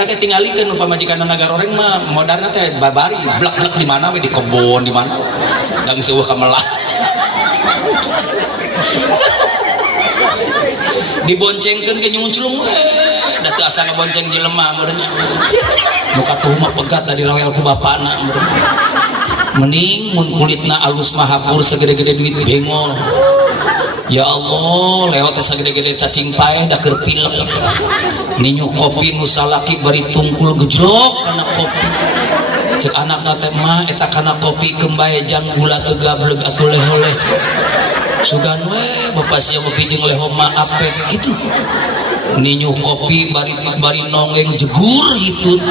eta teh tingalikeun pamajikan nagara orang mah modalna teh babari blak-blak di mana we di kebon di mana gang seueuh ka melah diboncengkeun ke nyunclung da teu asa ngabonceng jelema meureun nu katuh mah pegat dari lawel ku bapana meureun mending mun kulitna alus mah hapur segede-gede duit bengol. Ya Allah, lewat sagede-gede cacing paeh da keur pilek. Ninyu kopi nu salaki bari tungkul gejlok kana kopi. Cek anakna teh mah eta kana kopi kembae jang gula teu gableg atuh leh-leh. Sugan we bapak sia ngopi jeung leho mah apek gitu. Ninyu kopi bari nongeng jegur hitut.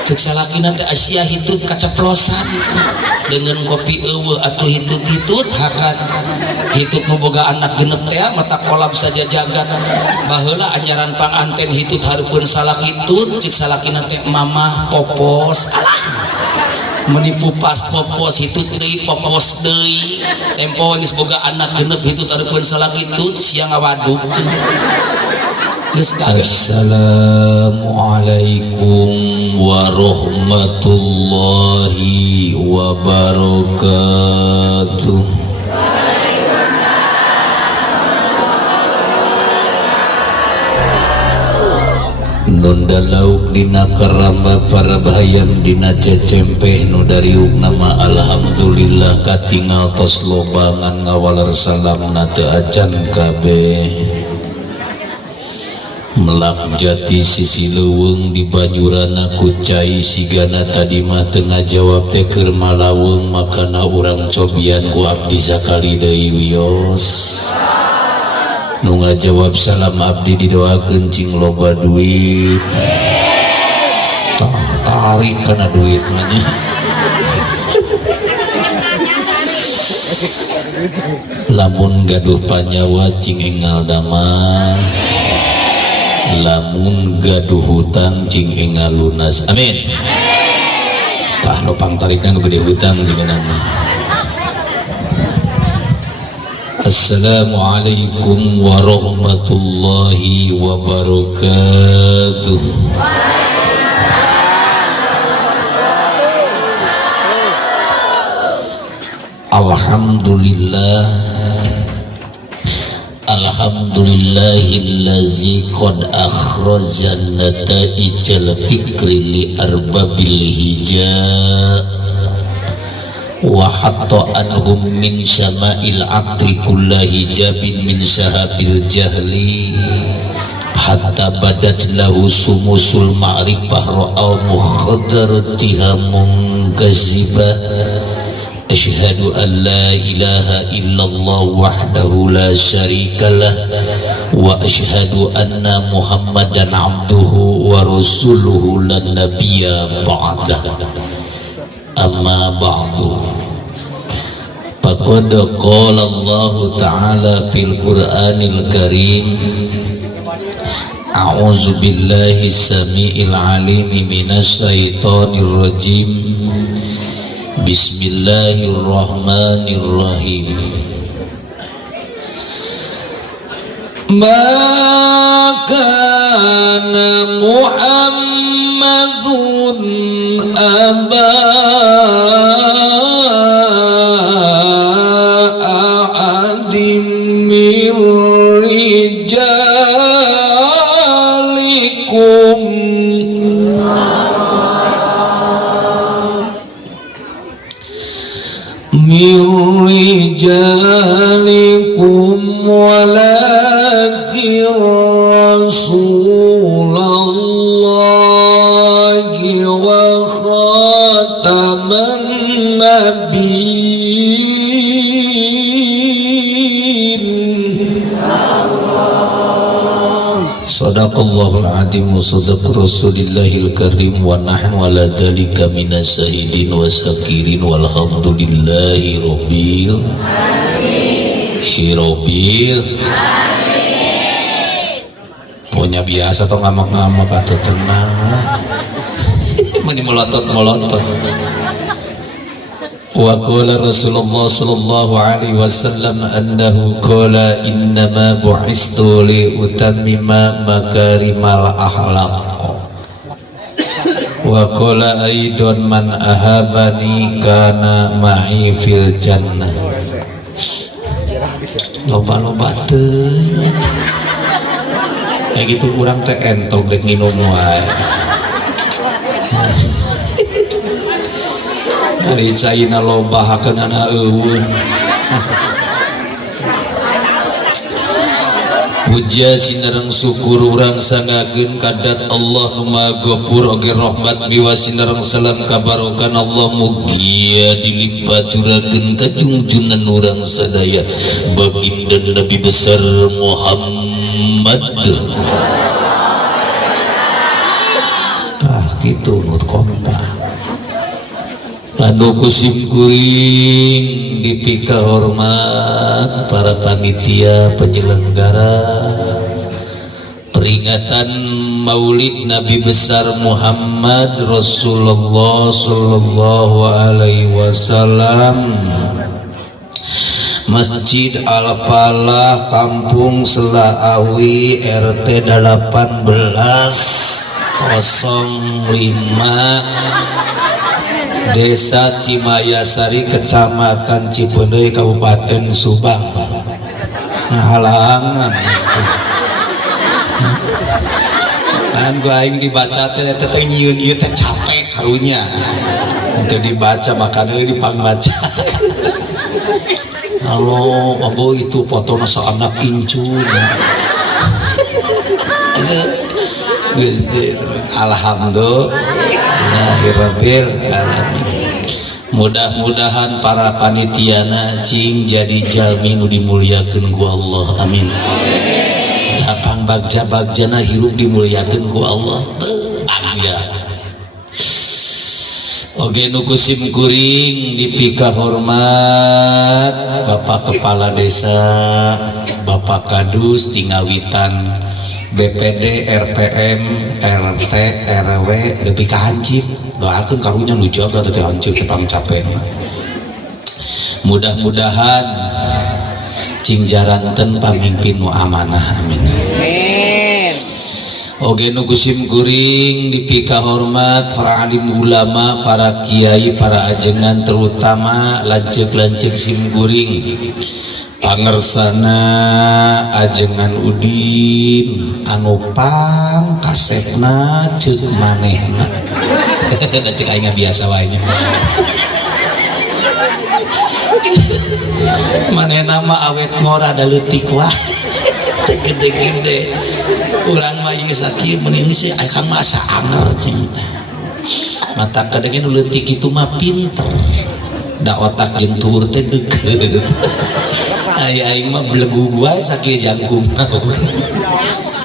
Cek salakina teh Asia hitut kaceplosan dengan kopi eueuh atuh hitut-hitut hakan hitut nu boga anak genep teh mata kolab saja jagat baheula anyaran panganten hitut hareupeun salak hitut cek salakina teh mamah popos alah menipu pas popos hitut deui popos deui tempo geus boga anak genep hitut hareupeun salak hitut sia ngawaduk. Assalamualaikum warahmatullahi wabarakatuh. Nunda lauk dina karamba para bahayam dina cecempeh nu dariuk nama alhamdulillah katingal tos lobangan ngawaler salamna teu acan kabeh. Melak jati sisi leuweung di banyurana kucai sigana tadi mah tengah jawab teh keur malaweung makana urang cobian ku abdi sakali deui wios nu ngajawab salam abdi didoakeun cing loba duit tarik kana duit mah nya lamun gaduh panyawa cing enggal damang lamun gaduh hutang cing engal lunas amin tah nu pangtarikna nu gede hutang jenengan. Assalamualaikum warahmatullahi wabarakatuh. Alhamdulillah Alhamdulillahillazi qad akhrajal nata'ijal fikri li arbabil hija wa hatta anhum min syama'il aqli kulla hijabin min sahabil jahli hatta badat lahu sumusul ma'rifah ra'au mukhaddaratiha munkazibah. Asyhadu an la ilaha illallah wahdahu la syarikalah wa asyhadu anna muhammadan abduhu wa rasuluhu lan nabiyya ba'dah. Amma ba'du, faqad qala Allah ta'ala fil Qur'anil Karim a'udzu billahi samiil alim minas syaitonir rajim. Bismillahirrahmanirrahim. Ma kana Muhammadun aba ahadin min rijalikum walakin Rasulallahi wa khataman nabiyyin. Sadaqallahul azim wa sadaq rasulillahil karim wa nahnu ala dzalika minas syahidin wa syakirin walhamdulillahi rabbil hirobil punya biasa atau ngamak-ngamak atau tenang meni melotot-melotot. Wa qala Rasulullah sallallahu alaihi wasallam annahu qala innama bu'istu li utammima makarimal akhlaq wa qala aidon man ahabani kana ma'i fil jannah. Loba-loba teu kayak gitu kurang teh entong dek nginum wae. Dari China loba hakeunana eueun. Puja sinereng syukur urang sangageun kadat Allah nu Maha Ghafur oge rahmat miwa sinereng salam kabarokan Allah mugia dilipat curakeun ka junjunan urang sadaya baginda Nabi besar Muhammad. Gitu nut kompa lalu kusim kuring dipika hormat para panitia penyelenggara peringatan Maulid Nabi besar Muhammad Rasulullah Sallallahu Alaihi Wasallam Masjid Al-Falah Kampung Selaawi RT 1805 Desa Cimayasari Kecamatan Cipeundeuy Kabupaten Subang. Nah halangan kan gua aing dibaca teh nyieun ieu teh capek karunya teu dibaca makanya dipangbaca. Halo abo itu fotona anak incun. Alhamdulillahirabbil alamin. Mudah-mudahan para panitiana cing jadi jalmi nu dimuliakeun ku Allah. Amin. Dakang bagja-bagjana hirup dimuliakeun ku Allah. Amin. Oge nu kusim kuring dipika hormat Bapak Kepala Desa, Bapak Kadus Tingawitan, BPD, RPM, RT, RW, lebih ke hancip. Doakan karunya nu jaga teh hancip teh pangcapen. Mudah-mudahan cing jaranten pamimpin nu amanah. Amin. Oge nu kusim kuring dipika hormat para alim ulama, para kiai, para ajengan terutama lanceuk-lanceuk sim kuring pangersana ajengan Udin anu pang kasepna ceuk manehna. Da ceuk aing biasa wae nya. Manehna mah awet ngora da leutik wae. Gede-gede. Urang mah ieu sakieu mun ini sih akang mah asa anger cinta. Mata kadang nu leutik kitu mah pinter. Da otak jeung tuhur teh deukeut. Aing mah belegu gua sakieu jangkung.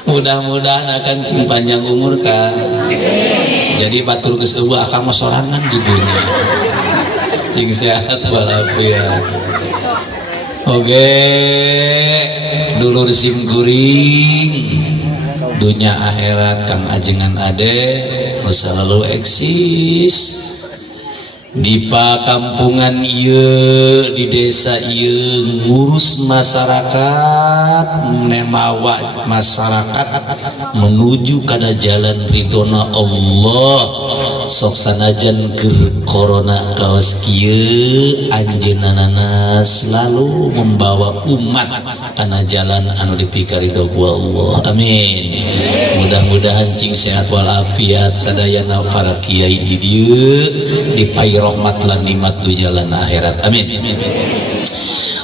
Mudah-mudahan akan panjang umur kan. Jadi batur geus eueuh akang mah sorangan di dunia. Cing sehat walafiat. Oke, dulur sim kuring dunia akhirat kang ajengan ade selalu eksis di pakampungan ieu di desa ieu ngurus masyarakat nemawa masyarakat menuju kada jalan ridona Allah sok sanajan keur corona kaos kieu anjeunana selalu membawa umat kana jalan anu dipika ridho ku Allah. Amin. Mudah-mudahan cing sehat walafiat sadayana para kiai di dieu dipai rahmat lan nikmat dunya lan akhirat. Amin.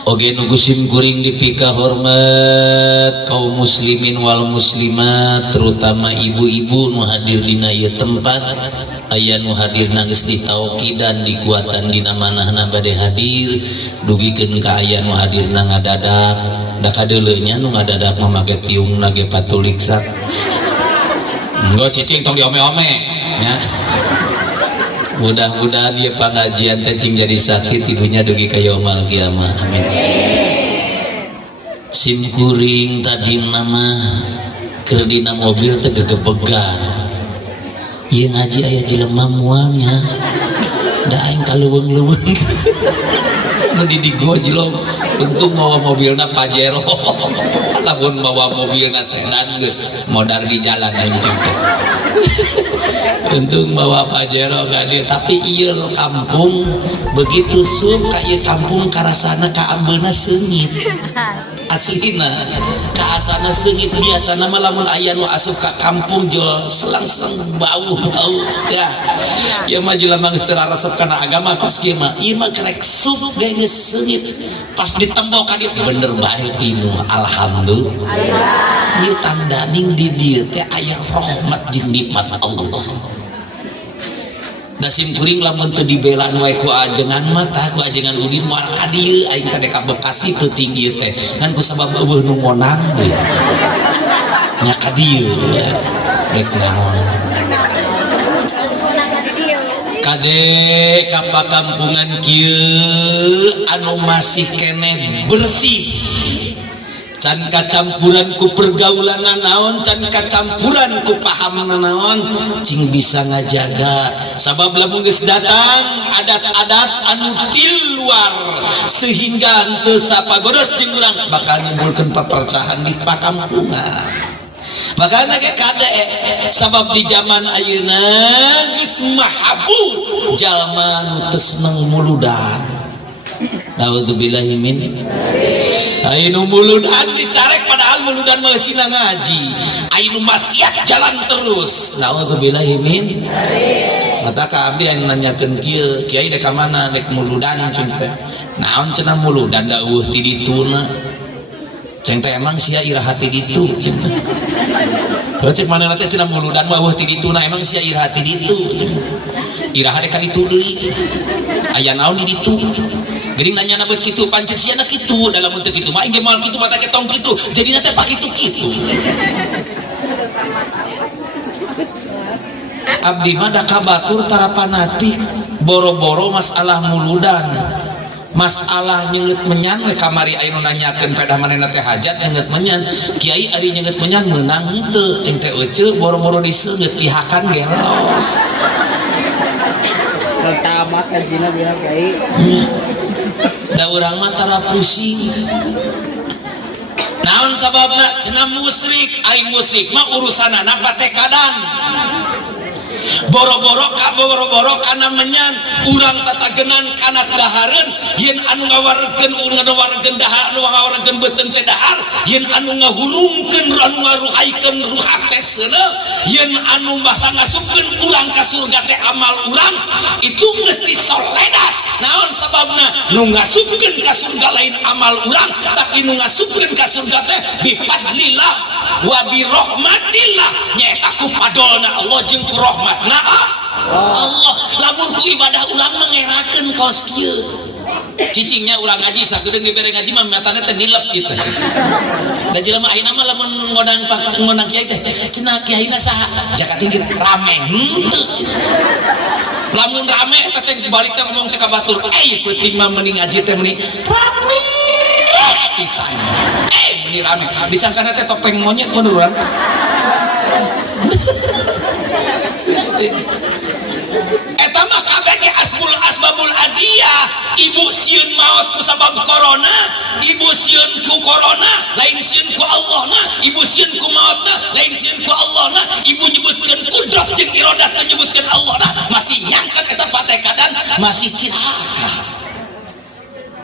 Oge nu kusim kuring dipika hormat kaum muslimin wal muslimat terutama ibu-ibu nu hadir dina ieu tempat aya nu hadir geus ditauki dan dikuatan dina manahna bade hadir dugikeun ka aya nu hadirna ngadadak da kadeuleunya nu ngadadak mah make tiungna ge patulik sak enggo cicing tong diome-ome nya. Mudah-mudahan dia pengajian teh cing jadi saksi tidunya dugi ka yaumul kiamah. Amin. Sim kuring tadi nama keur dina mobil teh gegebegan. Ieu ngaji aya jelema mualnya. Da aing kaleuweung-leuweung. Mun di digojlong untung mawa mobilna Pajero. lamun bawa mobil nasenan geus modal di jalan aing cengkeh untung bawa Pajero ka dieu tapi ieu kampung begitu sum ka ieu kampung karasana ka ambeuna seungit aslina ka asana seungit biasana mah lamun aya nu asup ka kampung jol selangsung bau ya ya mah jelema geus teu resep kana agama pas kieu mah ieu mah karek sup ge geus seungit pas ditembok ka dieu bener bae timu alhamdulillah ieu tandaning di dieu teh aya rahmat jeung nikmat Allah. Nasim kuring lamun teu dibelaan wae ku ajengan mah tah ku ajengan udin moal ka dieu aing teh ka Bekasi peuting ieu teh ngan ku sabab eueuh nu monang deui nya ka dieu rek naon kade ka pakampungan kieu anu masih keneh bersih can kacampuran ku pergaulan naon can kacampuran ku paham naon cing bisa ngajaga sabab lamun geus datang adat-adat anu di luar sehingga henteu sapagodos jeung urang bakal nimbulkeun pepercahan di pakampungan makanya ge kade sabab di zaman ayeuna geus mahabu jalma nu teu seneng muludan naudzubillahi min ainu muludan dicarek padahal muludan mah sina ngaji ainu maksiat jalan terus naudzubillahi min mata ka abdi anu nanyakeun kieu kiai dek ka mana dek muludan cenah teh naon cenah muludan da eueuh ti dituna cenah teh emang sia iraha ti ditu cenah cek mana teh cenah muludan mah eueuh ti dituna emang sia iraha ti ditu cenah iraha dek ka ditu deui aya naon di ditu gering nanya na beut kitu pancen sia na kitu dalam untuk kitu mah inge moal kitu mata ke tong kitu jadi teh pak kitu abdi mah da kabatur tara panatik boro-boro masalah muludan masalah nyeungeut menyan we kamari aya nu nanyakeun pedah manehna teh hajat nyeungeut menyan kiai ari nyeungeut menyan meunang henteu ceng teh euceu boro-boro diseungeut dihakan ge los tamat kajina bilang kiai da urang mah tara pusing naon sababna cenah musyrik ai musyrik mah urusanana patekadan boro-boro kana menyan urang tatagenan kana dahareun yen anu ngawarkeun dahar anu ngawarkeun beuteung teh dahar yen anu ngahurungkeun anu ngaruhaikeun ruha teh seuneu yen anu basa ngasupkeun urang ka surga teh amal urang itu mesti soledat naon sababna nu ngasupkeun ka surga lain amal urang tapi nu ngasupkeun ka surga teh bifadlillah wa birahmatillah nyaeta ku padolna Allah jeung ku rahmatna Allah lamun ku ibadah urang mengerakeun kaos kieu cicingnya urang ngaji sagedeung dibere ngaji mah matana teh nilep kitu da jelema ayeuna mah lamun ngodang kiai teh cenah kiaina saha jaka tinggi rame henteu lamun rame eta teh balik teh ngomong teh ka batur peuting mah mending ngaji teh mending rame pisan mending rame disangkana teh topeng monyet menurut eta mah kabeh ge asbabul adiyah ibu sieun maot ku sabab corona ibu sieun ku corona lain sieun ku Allahna ibu sieun ku maotna lain sieun ku Allahna ibu nyebutkeun kudrat jeung iradat nyebutkeun Allahna masih nyangkan eta patekadan masih cilaka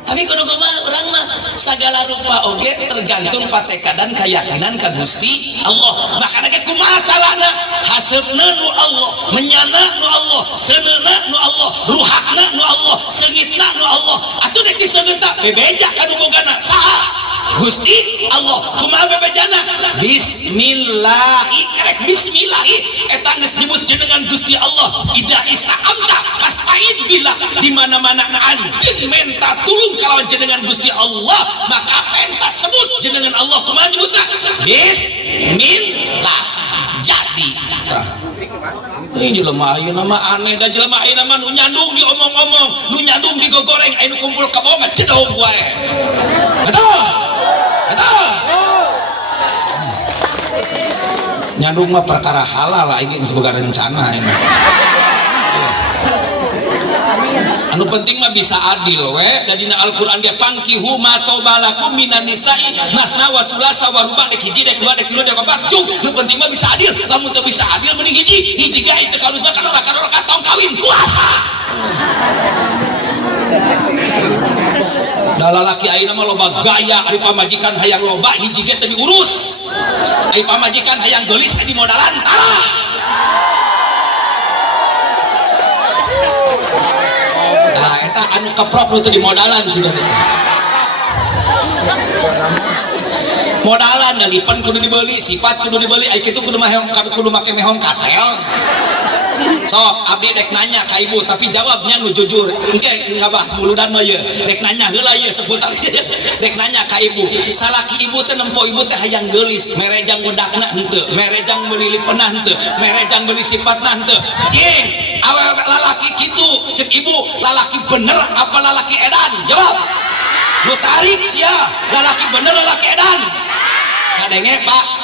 tapi kudu kumaha urang mah sagala rupa oge tergantung patekadan keyakinan ka Gusti Allah makana ge kumaha carana haseupna nu Allah menyana nu Allah seuneuna nu Allah ruhakna nu Allah seungitna nu Allah atuh dek diseungeutna bebeja kanu bogana saha Gusti Allah kumaha bebejana bismillahi karek bismillahi eta geus nyebut jenengan Gusti Allah ida ista'amta pasta'id billah di mana-mana anjeun menta tulung kalawan jenengan Gusti Allah maka penta sebut jenengan Allah kumaha nyebutna bismillah jadi ini jelema ayeuna mah aneh da jelema ayeuna mah nu nyandung diomong-omong nu nyandung digogoreng anu kumpul ka bawah mah cedong wae betul nyandung mah perkara halal lah ini sebagai rencana ini anu penting mah bisa adil we. Dadina Al-Qur'an ge pangkihu ma tobalakum minan nisa'i masna wa sulasa wa ruba' dek hiji dek dua dek tilu dek opat cuk. Nu penting mah bisa adil. Lamun teu bisa adil mending hiji gae teu harusna kadora tong kawin kuasa. Da lalaki ayeuna mah loba gaya ari pamajikan hayang loba hiji ge teu diurus. Ari pamajikan hayang geulis di modalan tah. Nah, eta anu keprok nu teu di modalan sudah itu. Modalan dalipan kudu dibeli, sifat kudu dibeli, ai kitu kudu make mehong katel. Sok abdi dek nanya ka ibu tapi jawabnya nu jujur. Engke ngabahas muludan mah ye. Dek nanya heula ye seputar dek nanya ka ibu. Salaki ibu teh nempo ibu teh hayang geulis, merejang budakna henteu, merejang meuli lipeunah henteu, merejang meuli sifatna henteu. Cing, awewe lalaki kitu ceuk ibu, lalaki bener apa lalaki edan? Jawab. Nu tarik sia, lalaki bener lalaki edan. Kadenge Pak.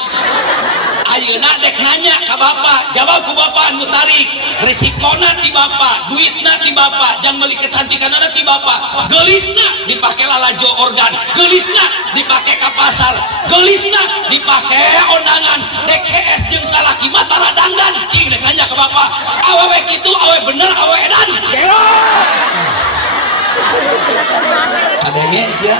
Ayeuna dek nanya ka bapak, jawab ku bapak nu tarik. Risikona ti bapak, duitna ti bapak, jang meuli kecantikanana ti bapak. Geulisna dipake lalajo organ, geulisna dipake ka pasar, geulisna dipake ondangan. Dek HS jeung salaki mah tara dangdan. Cing dek nanya ka bapak, awewe kitu awewe bener awewe edan. Kadenge sia.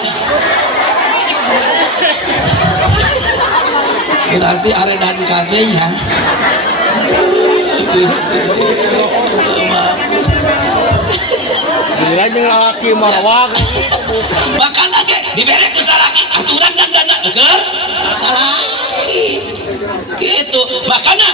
Berarti aredan kabehnya. Gila jeung lalaki marwah. Makana ge dibere ku salaki aturan dan dana keur salaki. Gitu. Makana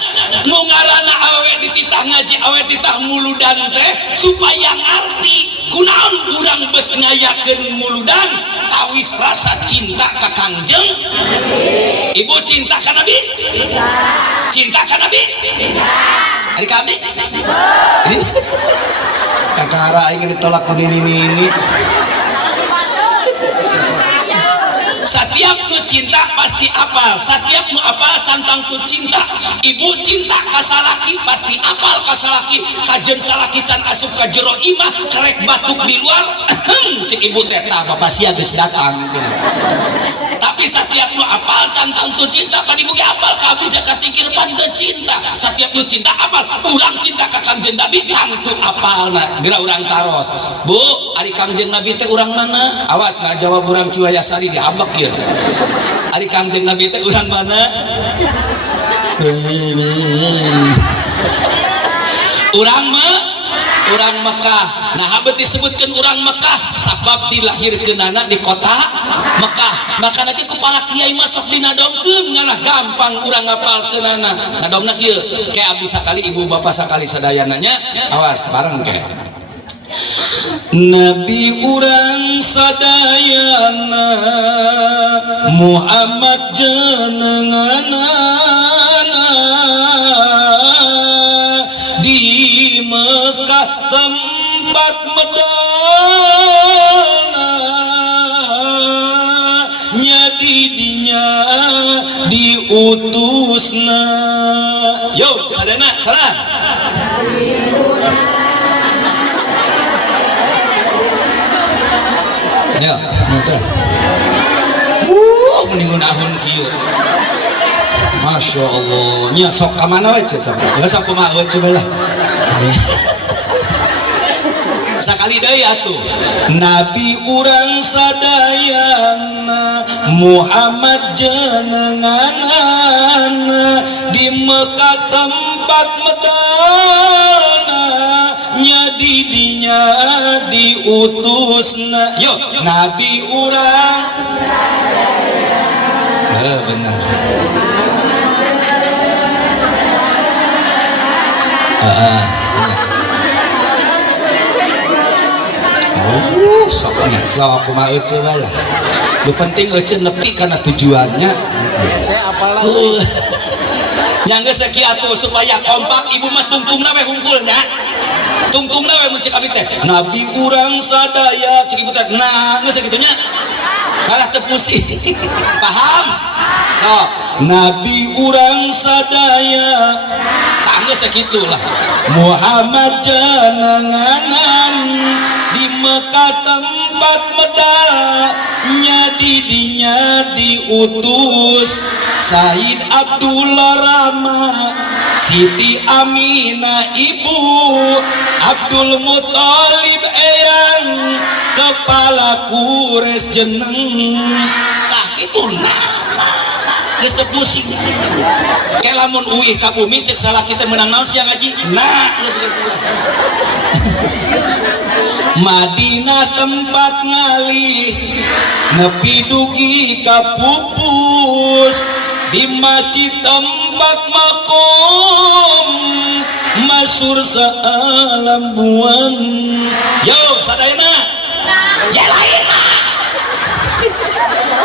nu ngaranna awewe dititah ngaji, awewe titah muludan teh supaya ngarti kunaon urang beut ngayakeun muludan tawis rasa cinta ka Kangjeng Ibu. Cinta ka Nabi? Cinta ka Nabi? Ari ka abdi? Ini kakara aing ditolak ku nini. Setiap nu cinta pasti apal, setiap nu apal cantang tu cinta. Ibu cinta ka salaki pasti apal ka salaki, kajen salaki can asup ka jero imah kerek batuk di luar. Cek ibu teh tah bapak sia geus datang. Tapi setiap nu apal cantang tu cinta padi mugi apal ka abdi jaka tingkir pan teu cinta. Setiap nu cinta apal, urang cinta ka Kangjeng Nabi tangtu apalna. Geura urang taros. Bu, ari Kangjeng Nabi teh urang mana? Awas ngajawab urang Ciwayasari dihabek. Ari Kangjeng Nabi teh urang mana? Urang Mekah. Nah habet disebutkan urang Mekah sabab dilahirkeunana di kota Mekah. Maka nanti kepala kiai masuk dinadongkeun ngarah gampang urang ngapalkeunana. Nadongna kieu ke abdi sakali ibu bapak sakali sadayananya. Awas bareng ke. Nabi urang sadayana Muhammad jenenganana di Mekah tempat medana nya didinya diutusna. Yo sadana salah. Ya, muter. Mendingan ahun kieu. Masya Allah. Nya sok ka mana we cek sampai. Geus kumaha we coba lah. Sakali deui atuh. Nabi urang sadayana Muhammad jenenganana di Mekah tempat medana nya didinya diutusna. Yo Nabi urang benar. Soknya sok kumaha euceun lah. Nu penting euceun nepi kana tujuannya. Saya apalah. Nya geus sakieu atuh supaya kompak ibu mah tungtungna we hungkulnya. Tungtungna we mun cek abdi teh. Nabi urang sadaya cek ibu teh. Nah, geus sakitunya. Kalah teu pusing. Paham? Noh, Nabi urang sadaya. Tanggeus sakitulah. Muhammad jenenganan di maka tempat medalnya didinya diutus Said Abdullah Rama Siti Aminah ibu Abdul Muthalib eyang kepala Quraisy jeneng tah kitu geus teu pusing ke lamun uih ka bumi cek salah kita menang naon sia ngaji geus kitu Madinah tempat ngalih nepi dugi ka pupus di masjid tempat makom masyhur saalambuan yo sadayana ya lainna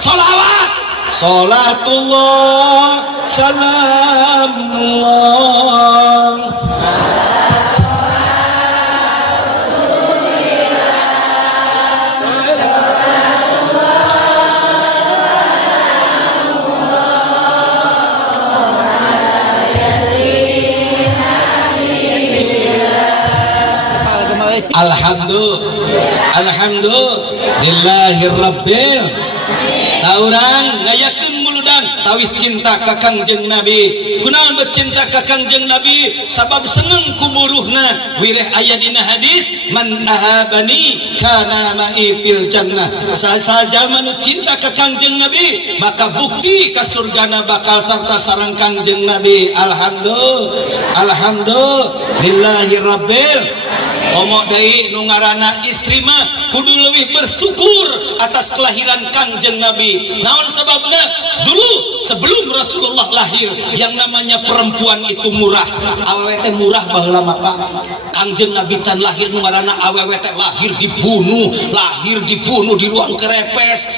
sholawat sholatullah salamullah Alhamdulillahirabbil taurang ngayakeun muludan tawis cinta ka Kangjeng Nabi kunaon bercinta ka Kangjeng Nabi sabab seneng ku buruhna wireh aya dina hadis man ahabani kana ma'i fil jannah saja manu cinta ka Kangjeng Nabi maka bukti ka surgana bakal sarta sareng Kangjeng Nabi alhamdulillahirabbil Omok deui nu ngaranna istri mah kudu leuwih bersyukur atas kelahiran Kangjeng Nabi. Naon sababna? Dulu sebelum Rasulullah lahir yang namanya perempuan itu murah. Awewe teh murah baheula mah Pak. Kangjeng Nabi can lahir nu ngaranna awewe teh lahir dibunuh di ruang kerepes.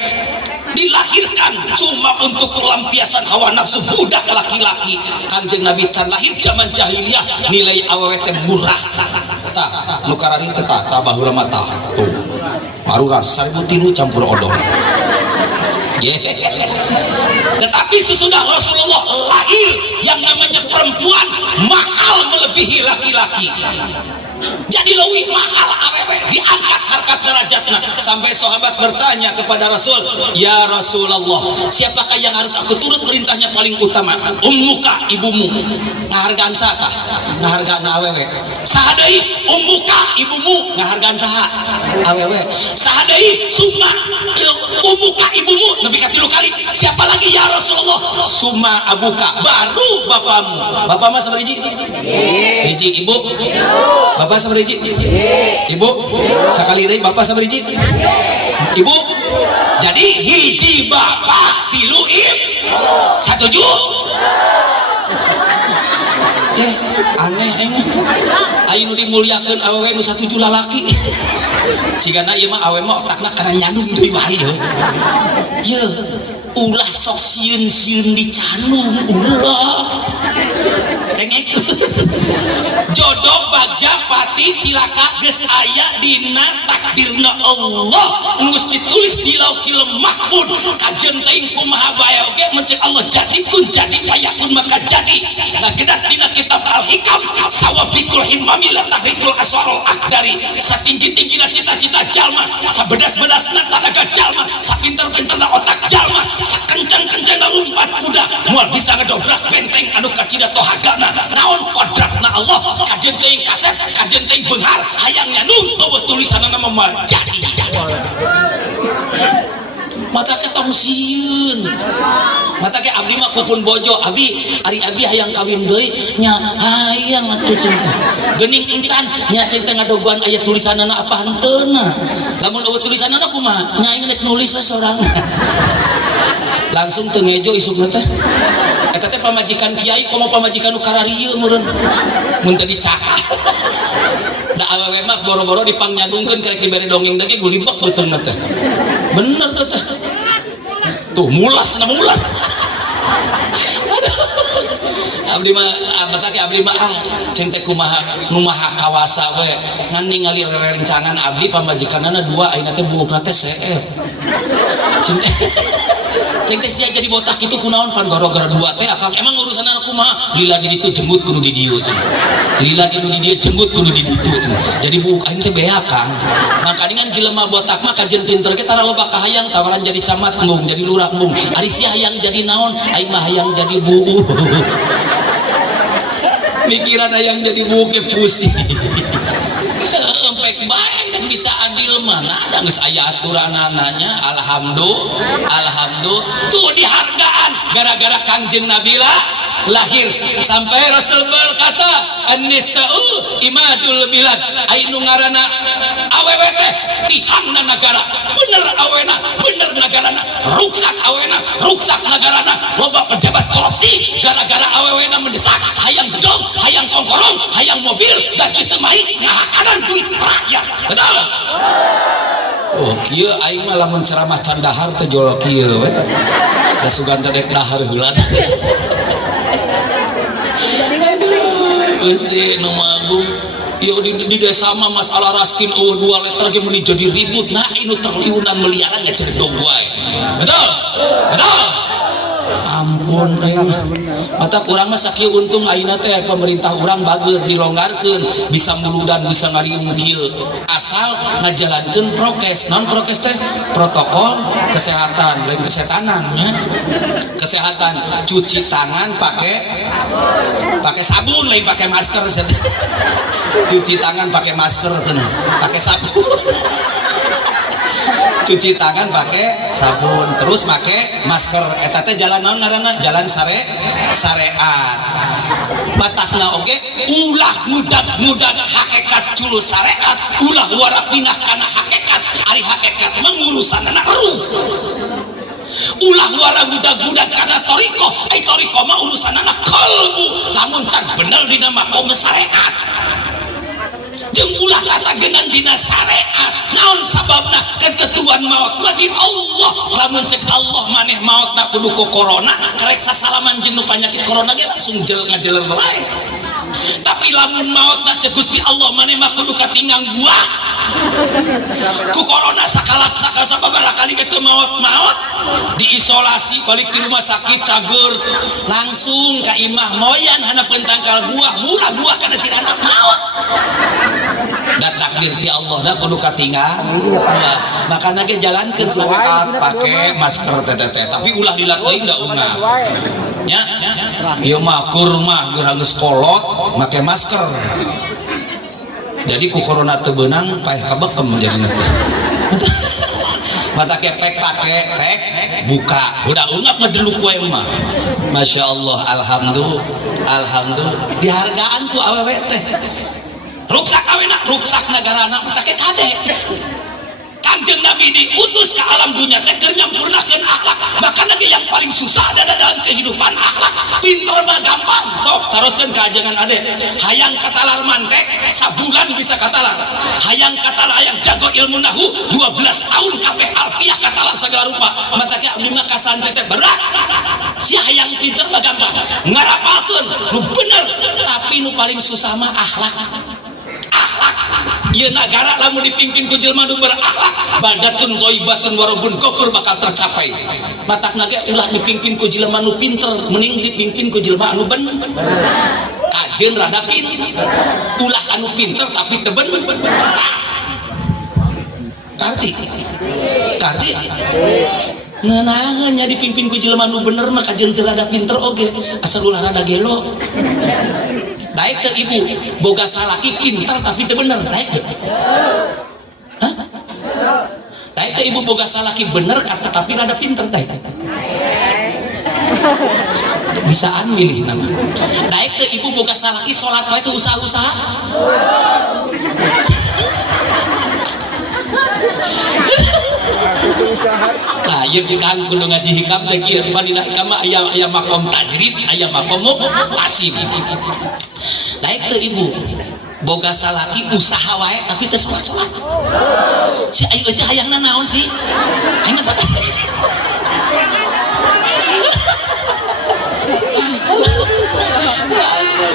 Dilahirkan cuma untuk pelampiasan hawa nafsu budak laki-laki. Kangjeng Nabi can lahir zaman jahiliyah nilai awewe teh murah. Tah nu karari teh tah baheula mah tah tuh. Marurah 1000 tilu campur odong. Tetapi sesudah Rasulullah lahir yang namanya perempuan mahal melebihi laki-laki. Jadi lebih mahal awewe diangkat harkat derajatnya sampai sahabat bertanya kepada Rasul, ya Rasulullah, siapakah yang harus aku turut perintahnya paling utama? Ummuka, ibumu. Ngahargaan saha? Ngahargaan awewe. Saha deui? Ummuka, ibumu. Ngahargaan saha? Awewe. Saha deui? Summa ummuka, ibumu. Nepi ka 3 kali. Siapa lagi ya Rasulullah? Summa abuka, baru bapamu. Bapak mah sabariji? Hiji. Ibu? Bapak sabariji? Ibu? Sakali deui bapak sabariji? Ibu? Jadi hiji bapak 3 ibu. Satuju? Aneh ayeuna dimuliakeun awewe nu satuju lalaki. Sigana ieu mah awewe mah otakna kana nyandung deui wae ye. Ulah sok sieun-sieun dicanum ulah. Dengek. Jodoh bagja pati cilaka geus aya dina takdirna Allah geus ditulis di Lauhil Mahfuz. Kajeun teuing kumaha bae oge mencek Allah jadikeun jadi payakun maka jadi. Ngagedat dina kitab Al-Hikam sawabikul himami la tahikul aswarul akdari. Satinggi-tinggina cita-cita jalma, sabedas-bedasna tanaga jalma, sapinter-pinterna otak jalma, sakencang-kencangna lumpat kuda moal bisa ngedobrak benteng anu kacida tohagana. Naon kodratna Allah kajeun teuing kasep, kajeun teuing beunghar hayang nyandung eueuh tulisanna mah jadi. Mata ke tong sieun. Mata ke abdi mah kupun bojo, abi ari abi hayang kawin deui nya hayang atuh cinta. Geuning encan nya cinta ngadogoan aya tulisanana apa hanteuna. Lamun eueuh tulisanana kumaha? Nya aing rek nulis sorangan. Langsung teu ngejo isukna teh. Eta teh pamajikan kiai komo pamajikan nu kararieu meureun. Mun teu dicakak. Da awewe mah boro-boro dipangnyandungkeun karek dibere dongeng deui gulimbek beuteungna teh. Bener tuh teh. Tuh mulas na mulas. Abdi mah mata ke abdi mah cing teh kumaha nu maha kawasa we ngan ningali rerencangan abdi pamajikanana 2 ayeuna teh buukna teh seueur. Cing ceng teh sia jadi botak itu kunaon pan gara-gara dua teh akang emang urusan anak kumaha lila di ditu jembut kudu di dieu cenah lila di dieu jembut kudu di ditu cenah jadi buuk aing teh beak kang makanya jelema botak mah kajen pinter ge tara loba kahayang tawaran jadi camat embung jadi lurah embung ari sia hayang jadi naon aing mah hayang jadi buu mikiran hayang jadi buu ke pusing empek bae dan bisa adil mana ada geus aya aturanananya alhamdulillah tuh dihargaan gara-gara Kanjeng Nabila lahir sampai Rasul berkata an-nisa'u imadul bilad ainu ngaranna awewe teh tihangna nagara bener awena bener nagarana ruksak awena ruksak nagarana loba pejabat korupsi gara-gara awewena mendesak hayang gedong hayang kongkorong hayang mobil gaji teu maik ngahakanan duit rakyat betul. Oh kieu aing mah lamun ceramah can dahar teh jolo kieu we da sugan teh dek dahar heula Gusti nu magung ya di desa mah masalah raskin eueuh 2 liter ge mun jadi ribut nah inu terliunan meliaran ngecerdog wae betul betul ampun mata kurang mah sakieu untung ayeuna teh pemerintah urang bageur dilonggarkeun bisa muludan bisa ngariung kieu asal ngajalankeun prokes non prokes teh protokol kesehatan lain kesehatanan ya kesehatan cuci tangan pakai sabun lain pakai masker cuci tangan pakai masker pakai sabun cuci tangan pakai sabun terus pakai masker eta teh jalan naon ngaranna jalan syariat batakna oge ulah mudah hakikat culu syariat ulah warapinah kana hakikat ari hakikat mengurusanana ruh ulah wara budak-budak karena toriko toriko mah urusanana kalbu lamun can bener dina makom syariat jeung ulah tata genan dina syariat naon sababna ketentuan maut mah di Allah lamun cek Allah maneh mautna kudu ku corona karek sasalaman jeung nu panyakit corona ge langsung ngajeler wae tapi lamun mautna cek Gusti Allah maneh mah kudu katinggang buah ku corona sakala sababaraha kali kitu maut diisolasi balik di rumah sakit cager langsung ka imah moyan hanapeun tangkal buah murah buah kana sirana maut da takdir ti Allah da kudu katinggal makana ge jalankeun syariat pake masker teteh tapi ulah dilatih da ungah nya ieu mah kurmah geus kolot make masker jadi ku corona teu beunang paeh kabekem jadi nanti mata kepek pake pek buka udah ungap ngedeluk wae mah Masya Allah alhamdulillah dihargaan tuh awewe teh ruksak awena ruksak negarana mata ke kade Kanjeng Nabi diutus ke alam dunia teh keur nyampurnakeun akhlak bahkan lagi yang paling susah ada dalam kehidupan akhlak pinter mah gampang sok teruskeun kajengan ade hayang katalar mantek sabulan bisa katalar hayang katalar hayang jago ilmu nahu 12 tahun kabeh alfiah katalar segala rupa mata ke abdi mah kasantri teh berat si hayang pinter mah gampang ngarapalkeun nu bener tapi nu paling susah mah akhlak ieu nagara lamun dipimpin ku jelema nu berakhlak badatun thaibatun warabun kufur bakal tercapai matakna ge ulah dipimpin ku jelema nu pinter mending dipimpin ku jelema anu bener kajeun rada pinter ulah anu pinter tapi teu bener karti ngeunangan nya dipimpin ku jelema nu bener mah kajeun teu rada pinter oge asal ulah rada gelo daek ke ibu boga salaki pintar tapi teu bener daek ke hah daek ke ibu boga salaki bener kata tapi rada pintar daek bisaan milih nama daek ke ibu boga salaki salat wae itu usaha-usaha nah ieu kang kudu ngaji hikam teh kieu padina hikam mah aya makom tajrid aya makom tasim daek teh ibu boga salaki usaha wae tapi teu salat si ayu aja hayangna naon sih ayeuna teh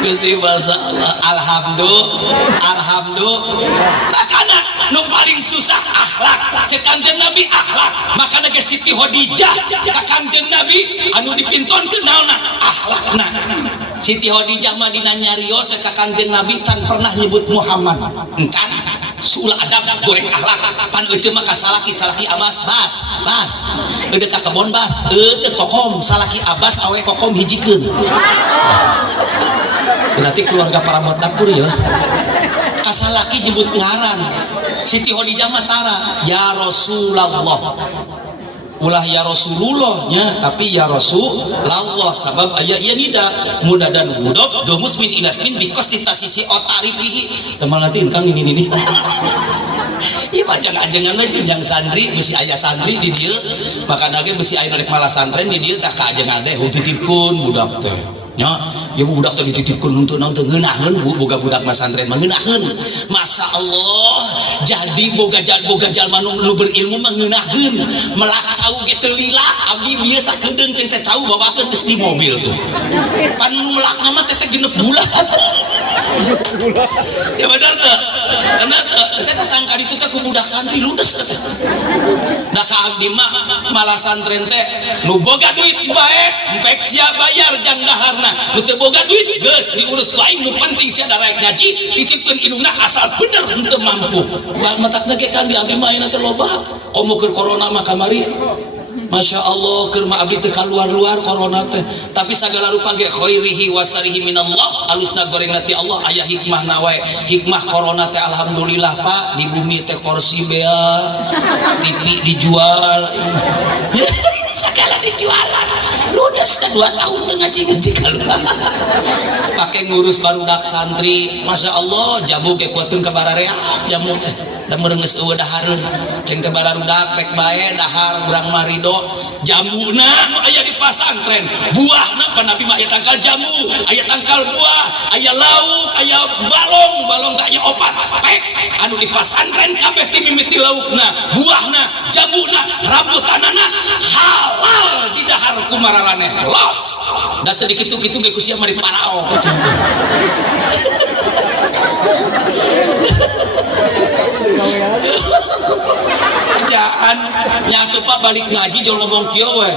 Gusti masyaallah alhamdulillah makana nu paling susah akhlak cek Kanjeng Nabi akhlak makana ge Siti Khadijah ka Kanjeng Nabi anu dipintonkeun naonna akhlakna. Siti Khadijah mah dina nyarios ka Kanjeng Nabi can pernah nyebut Muhammad encan suul adab goreng akhlak pan euceum mah ka salaki Abbas bas eudeuk ka kebon bas eudeuk kokom salaki Abbas awe kokom hijikeun. Berarti keluarga parabot dapur ya kasalaki jebut ngaran Siti Khadijah mah tara ya Rasulullah ulah ya Rasulullahnya tapi ya Rasulullah sabab aya ieu nida muda dan mudok do musmin ilasmin bikos ditasisi otaripihi temal nanti kang ini ieu mah ajang-ajangan we jeung santri beusi aya santri di dieu makana ge beusi aya rek malah santren di dieu tah kaajengan teh dititipkeun budak teh nya ya budak teh dititipkeun untuk naon teu ngeunaheun boga budak pesantren mah ngeunaheun. Masya Allah jadi boga jalma nu berilmu mah ngeunaheun melak cau ge teu lila abdi biasa kedeung ceng teh cau bawakeun geus di mobil tuh pan nu melakna mah teh genep bulan ya bener teh karena teh datang ka ditu teh ku budak santri ludes teh da ka abdi mah malah santren teh nu boga duit bae empek sia bayar jang daharna nu teu boga duit geus diurus ku aing nu penting sia daek ngaji titipkeun indungna asal bener henteu mampu matakna ge kan di abdi mah ayeuna teh loba komo keur corona mah kamari Masya Allah keur mah abdi teu kaluar-luar corona teh tapi sagala rupa ge khairihi wasarihi minallah alusna goreng ti Allah aya hikmah nawe hikmah corona teh alhamdulillah Pak di bumi teh kursi bea TV dijual segala dijualan ludes ke 2 tahun teu ngaji kaluar pake ngurus barudak santri Masya Allah jamu ge kuateun ka bararea jamu teh da meureugeus eueuh dahareun ceng teh bararudak pek bae dahar urang marido jamuna nu aya di pasantren buahna pan Nabi mah aya tangkal jamu aya tangkal buah aya lauk aya balong teh aya opat pek anu di pasantren kabeh ti mimiti laukna buahna jamuna rambutanana halal di dahar kumaralane los da teu dikitu-kitu ge ku sia mah di parao jangan nyatu Pak balik ngaji jol ngomong kieu we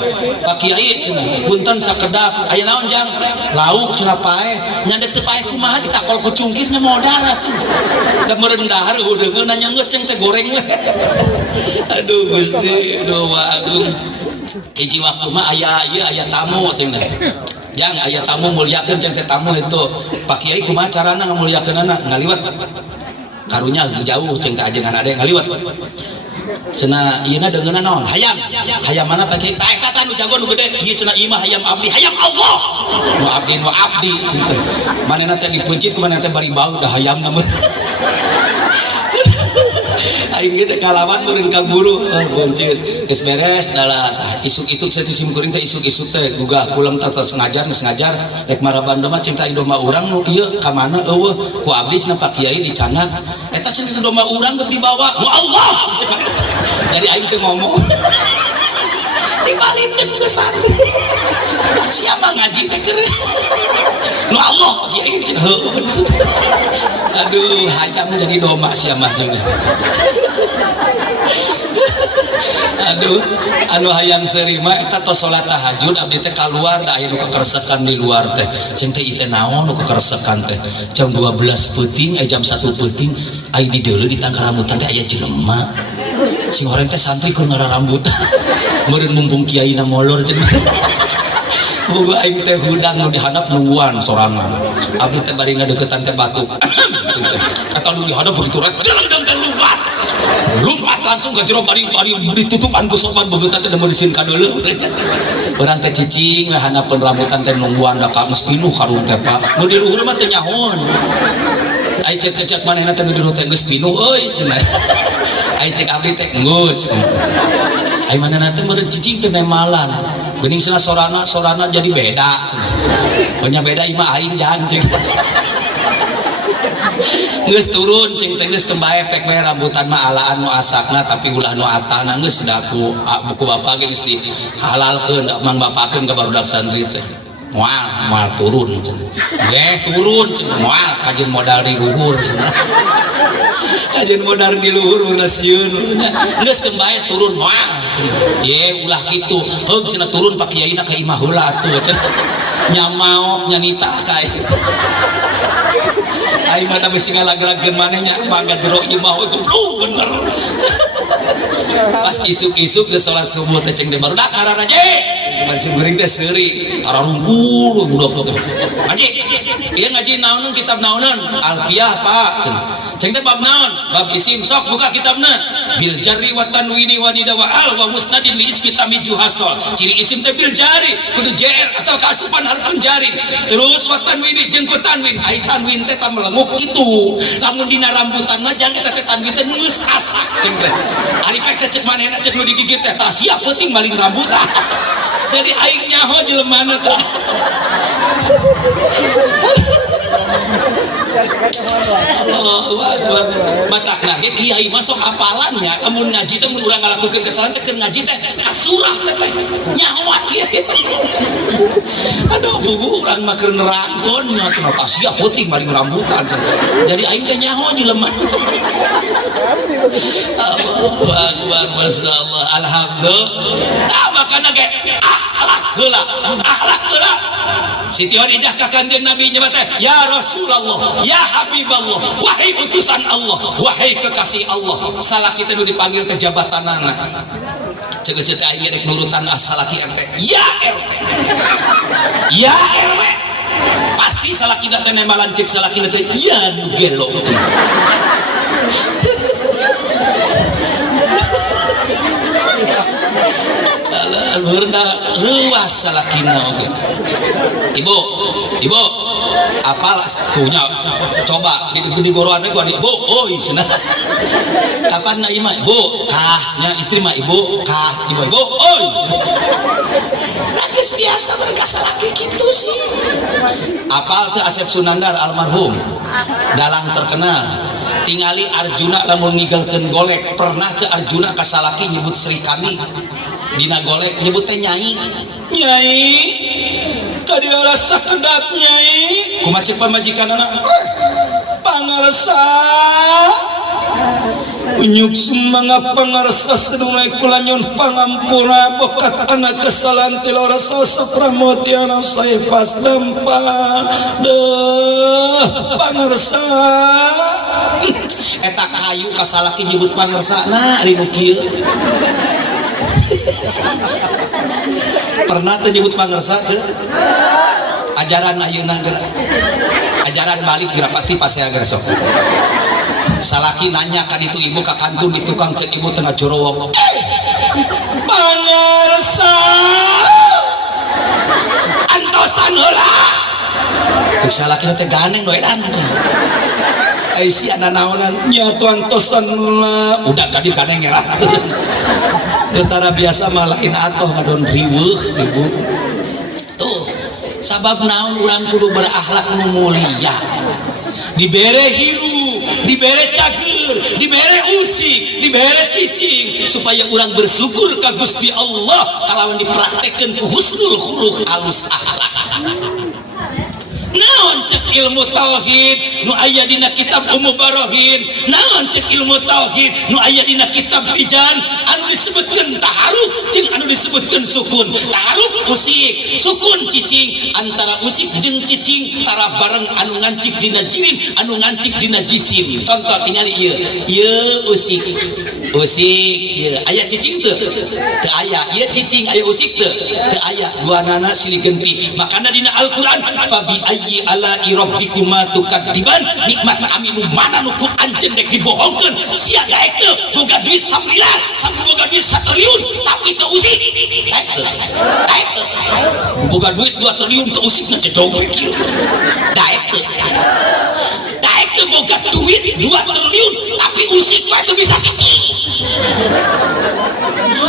Pak Kiai cenah punten sakedap aya naon jang lauk cenah pae nyandek teu pae kumaha ditakol ku cungkirnya modal atuh da meureun dahar udeung nanya geus ceng teh goreng we aduh Gusti aduh Agung hiji waktu mah aya ieu aya tamu cenah jang aya tamu mulyakeun ceng teh tamu itu Pak Kiai kumaha carana ngamulyakeunana ngaliwat karunya jauh ceng teh ajengan ade ngaliwat cenah ieuna deungeunna naon hayam mana Pak Kiai tah eta nu jago nu gede ieu cenah ieu mah hayam abdi hayam Allah nu abdi kitu manehna teh dipencit ku manehna teh bari bau dah hayamna mah aing ge teh kalawan meureun ka guru beunceut geus beres dalah isuk-isuk saya sim kuring teh isuk-isuk teh gugah kulang teh ngajar rek marabanda mah cinta domba urang nu ieu ka mana eueuh ku abdi cenah Pak Kiai dicanak eta cenah domba urang geus dibawa mu Allah jadi aing teh ngomong dibalikeun ke santri siapa ngaji teh keur nu Allah Kiai cenah heuh bener aduh hayam jadi domba sia mah cenah aduh anu hayang seuri mah eta tos salat tahajud abdi teh kaluar da aya nu kakersekan di luar teh ceng teh ieu teh naon nu kakersekan teh jam 12 peuting jam 1 peuting aya di deuleu di tangkal rambutan teh aya jelema sing horeng teh santri keur ngaramrambut meureun mumpung kiaina molor cenah boga aing teh hudang nu dihandap nungguan sorangan abdi teh bari ngadeukeutan teh batuk eta nu dihadap begitu rek lumpat langsung ke jero bari ditutupan ku sopan begitu teh mau disin ka deuleu urang teh cicing hanapeun rambutan teh nungguan da ka pinuh karung teh Pak nu di luhur mah teh nyahoan ai cek manehna teh nu di luhur teh geus pinuh euy cenah ai cek abdi teh geus ai manehna teh meureun cicing teh nemalan geuning cenah sorana jadi beda cenah nya beda imah aing jangan cing geus turun cing teh geus kembae pek bae rambutan mah alaan nu asakna tapi ulah nu atana geus da ku bapa ge geus dihalalkeun mang bapakeun ka barudak santri teh moal turun turun moal kajian modal di luhur kajian modal di luhur nasiun geus kembae turun moal ulah gitu heug cenah turun pak kiaina ka imah heula atuh nyamaok nyanita kae aing mah da bisi ngalagrageun manehnya mangga jero imah we goblok bener pas isuk-isuk ke salat subuh teh ceng teh barudak karana je masih goreng teh seuri tararungkul budak teh ngaji ieu ngaji naon kitab naonan alfiah pak ceng teh bab naon bab isim sok buka kitabna bil jarri wa tanwini wa nida wa al wa musnadin li ismi tamiju hasol ciri isim teh bil jari kudu jr atau keasupan harfun jari terus wa tanwini jeung ku tanwin ai tanwin teh tan melenguk kitu lamun dina rambutan mah jang eta teh tanwin teh geus asak ceng teh ari pek cek manehna cek nu digigit teh tah sia peuting maling rambutan jadi aing nyaho jelemana tah Allahu Akbar matakna ge kiai masuk hafalannya lamun ngaji teh mun urang ngalakukeun kesalahan teh keur ngaji teh kasurah teh nyahoan ge aduh bugu urang mah keur nerangkeun nya teh tah sia peuting maling rambutan jadi aing teh nyaho jelemana Allahu Akbar masyaallah alhamdulillah makana ge akhlak heula Siti Khadijah ka kanjeng Nabi nya teh ya Rasulullah ya Habiballah wahai utusan Allah wahai kekasih Allah salaki teh nu dipanggil ke jabatanana ceuk teh aing rek nurutan salaki RT ya RT ya RW pasti salaki teh nembalan cek salaki teh ya nu gelo Alhamdulillah ruas salakina oge. Ibu apal tuhnya coba di goroan gua ibu oi cenah kapan na imah ibu nya istri mah ibu ibu oi nangis biasa mereka salaki gitu sih apal teh Asep Sunandar almarhum dalang terkenal tingali Arjuna lamun ninggalkeun golek pernah ke Arjuna ka salaki nyebut Sri Kami dina golek nyebut teh nyai tadi rasa kedap nyai kumacik pamajikan anak pangarsa unyuk semangat pangarsa sedungai kulanyon pangampura bokat anak kesalahan tilo rasa sapramoti anak saya pas lempar deh pangarsa eta kayu kasalaki nyebut pangarsa nah rinu kieu pernah tuh nyebut pangarsa ce ajaran ayeuna geura ajaran balik geura pasti pas saya geura sok salaki nanya kan itu ibu ka kantun di tukang cek ibu tengah jorowok pangarsa antosan heula cek salaki teh ganeng we dan ai si ana naonan nya tuan tosan heula udah tadi ganeng ngerakeun antara biasa malahin atoh ngadon riweuh ibu tuh sabab naon urang kudu berakhlak nu mulia dibere hiru dibere cager dibere usik dibere cicing supaya urang bersyukur ka Gusti Allah kalawan dipraktekkeun ku husnul khuluq alus akhlak naon cek ilmu tauhid nu aya dina kitab Umubarohin naon cek ilmu tauhid nu aya dina kitab Bijan anu disebutkeun taharuk jeung anu disebutkeun sukun taharuk usik sukun cicing antara usik jeung cicing tara bareng anu ngancik dina jirim anu ngancik dina jisim contoh tingali ieu usik ieu aya cicing teu aya ieu cicing aya usik teu aya duanana silih genti makana dina Al-Qur'an fa bi ayyi ala rabbikuma tukadziban nikmat kami nu mana nu ku anjeun dek dibohongkeun sia daek teu boga duit 9 sampai boga duit 1 triliun tapi teu usik daek teu boga duit 2 triliun teu usik na cedog kieu daek teu boga duit 2 triliun tapi usik mah teu bisa cicing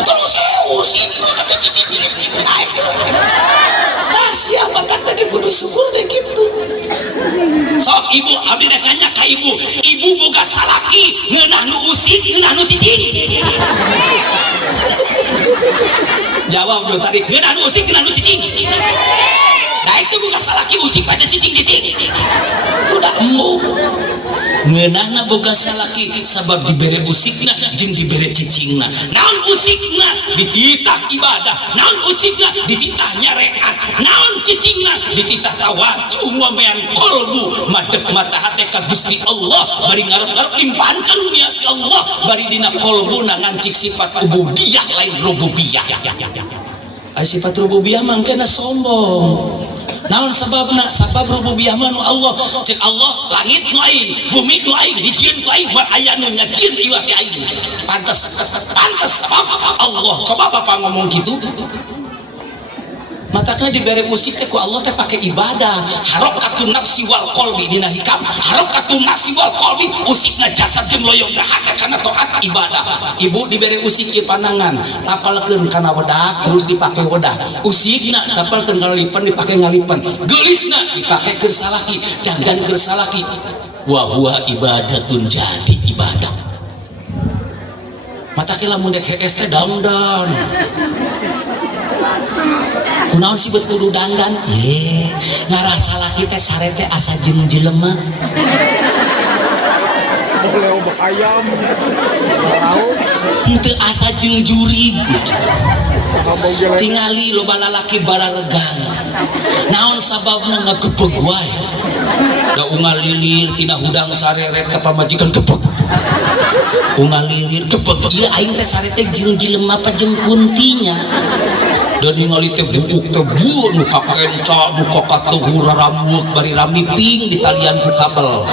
terus usik terus cicing daek siapa tak tadi kudu syukur deh gitu sok ibu abdi dek nanya ka ibu boga salaki ngeunah nu usik ngeunah nu cicing jawab lo tadi ngeunah nu usik ngeunah nu cicing nah itu bukan salaki usik pada cicing-cicing itu udah emu ngeunahna boga salaki sabab dibere usikna jeung dibere cicingna naon usikna dititah ibadah naon usikna dititah nyareat naon cicingna dititah tawaju ngomean kolbu madep mata hate ka Gusti Allah bari ngarep-ngarep limpahan karunia Allah bari dina kolbuna ngancik sifat ubudiyah lain rububiyah. Sifat rububiyah mangkena sombong. Naon sababna? Sabab rububiyah manu Allah. Cek Allah langit nu aing, bumi nu aing, dijieun ku aing, war aya nu nyajieun ieu teh aing. Pantes sabab Allah. Coba Bapak ngomong gitu. Matakna dibere usik teh ku Allah teh pake ibadah. Harokatun nafsi wal qalbi dina hikam. Harokatun nafsi wal qalbi usikna jasad jeung loyongna hate kana taat ibadah. Ibu dibere usik ieu panangan, tapalkeun kana wedak terus dipake wedak. Usikna tapalkeun kana lipen dipake ngalipen. Geulisna dipake keur salaki, dandan keur salaki. Wa huwa ibadatun jadi ibadah. Matake lamun dek hees teh dandan. Kunaon sih kudu dandan ye ngarasa laki teh sarete asa jeung jelema boleh obak ayam tahu henteu asa jeung jurig tingali loba lalaki bararegang naon sababna ngagebeg wae da ungal lilir tina hudang sareret ka pamajikan gebeg ungal lilir gebeg ieu aing teh sarete jeung jelema apa jeung kuntinya dan ningali teh buuk teh buuk nu kakenca nu kakatuhur rambut bari ramiping di talian ku kabel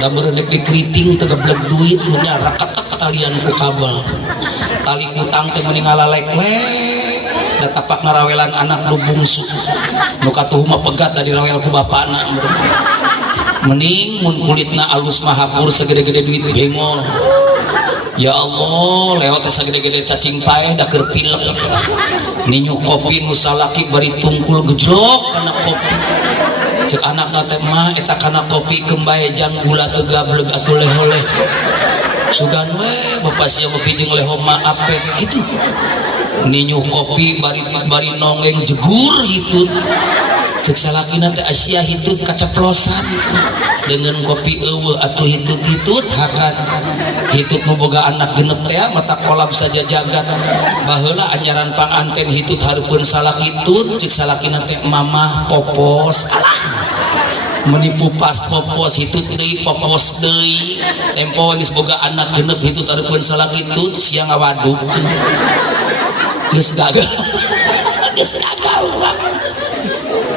da meureunek di keriting teu geblek duit nu nya raketek talian ku kabel tali kutang teh mending ngalelek-lek da tapak ngarawelan anak nu bungsu nu katuh mah pegat da dirawel ku bapana mending mun kulitna alus mah hapur segede-gede duit bengol. Ya Allah lewat sagede-gede cacing paeh da keur pilek ninyu kopi nu salaki bari tungkul gejlok kana kopi cek anakna teh mah eta kana kopi kembae jang gula teu gableg atuh leh-leh sugan we bapak sia ngopi jeung leho mah apet gitu ninyu kopi bari nongeng jegur hitut cek salakina teh Asia hitut kaceplosan dengan kopi eueuh atuh hitut-hitut hakan hitut nu boga anak genep teh mata kolam saja jagat baheula anyaran panganten hitut hareupeun salak hitut cek salakina teh mamah popos alah menipu pas popos hitut deui popos deui tempo geus boga anak genep hitut hareupeun salak hitut sia ngawaduk geus gagal geus gagal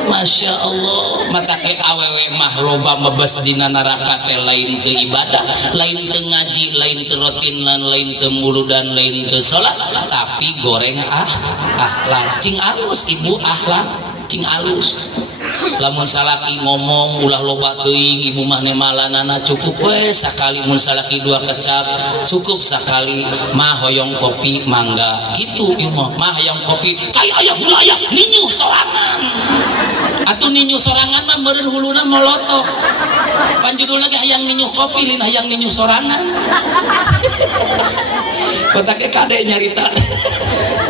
Masya Allah matake awewe mah loba mebes dina neraka teh lain teu ibadah lain teu ngaji lain teu rotinan lain teu muludan lain teu salat tapi goreng akhlak cing alus ibu akhlak cing alus lamun salaki ngomong ulah loba teuing ibu mah nemalanana cukup we sakali mun salaki dua kecap cukup sakali mah hoyong kopi mangga gitu ieu mah hoyong kopi cai aya gula aya ninyu sorangan atuh ninyu sorangan mah meureun huluna molotok panjudulna ge hayang ninyu kopi lin hayang ninyu sorangan patake kade nyarita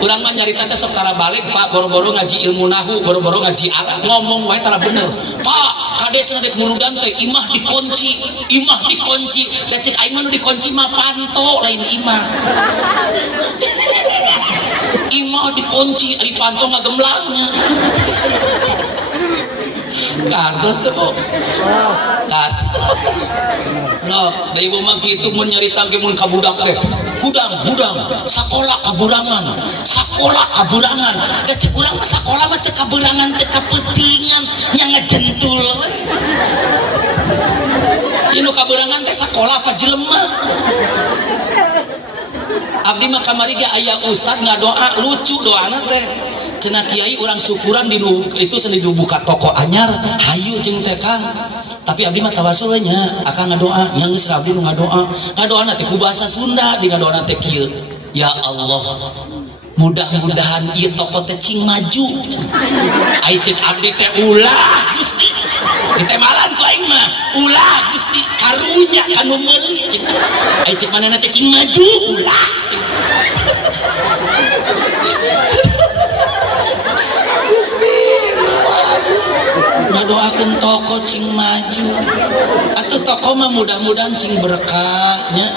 urang mah nyarita teh sok tara balik Pak boro-boro ngaji ilmu nahu boro-boro ngaji Arab ngomong wae tara bener Pak kade cenah dek muludan teh imah dikunci da cek aing mah nu dikunci mah panto lain imah imah dikunci ari panto ngagemblangnya kartos teh kok no da ibu mah kitu mun nyarita ge mun ka budak teh budang sakola kaburangan da cek urang mah sakola mah teu kaburangan teu kapentingan nya ngajentul we inu kaburangan teh sakola apa jelema abdi mah kamari ge aya ustad ngadoa lucu doana teh cenah kiai urang syukuran di itu cenah dibuka toko anyar hayu jeung teh Kang tapi abdi mah tawasul we nya akang ngadoa nya geus abdi nu ngadoana teh ku bahasa Sunda di ngadoana teh kieu ya Allah mudah-mudahan ieu toko teh cing maju ai cek abdi teh ulah Gusti ditebalan ku aing mah ulah Gusti karunya kanu meuli ai cek manehna teh cing maju ulah Gusti ngadoakeun toko cing maju atuh toko mah mudah-mudahan cing berkahnya.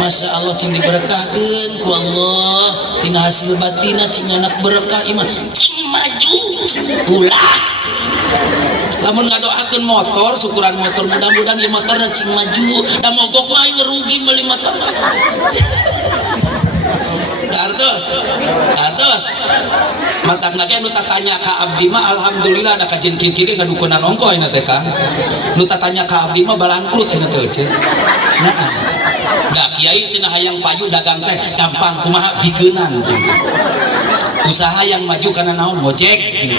Masya Allah cing diberkahkeun ku Allah tina hasil batina cing anak berkah iman cing maju ulah. Lamun ngadoakeun motor syukuran motor mudah-mudahan ieu motorna cing maju da mogok mah ngerugi beli motor. Artos matak lagi nu tanya ka abdi mah alhamdulillah ada kajian kieu ngadukeun ongko ayeuna teh Kang. Nu tanya ka abdi mah balangkrut ayeuna teh ceuk. Nah, da kiai cenah hayang payu dagang teh gampang kumaha bikeunan cenah. Usaha yang maju karena naon gojek gitu.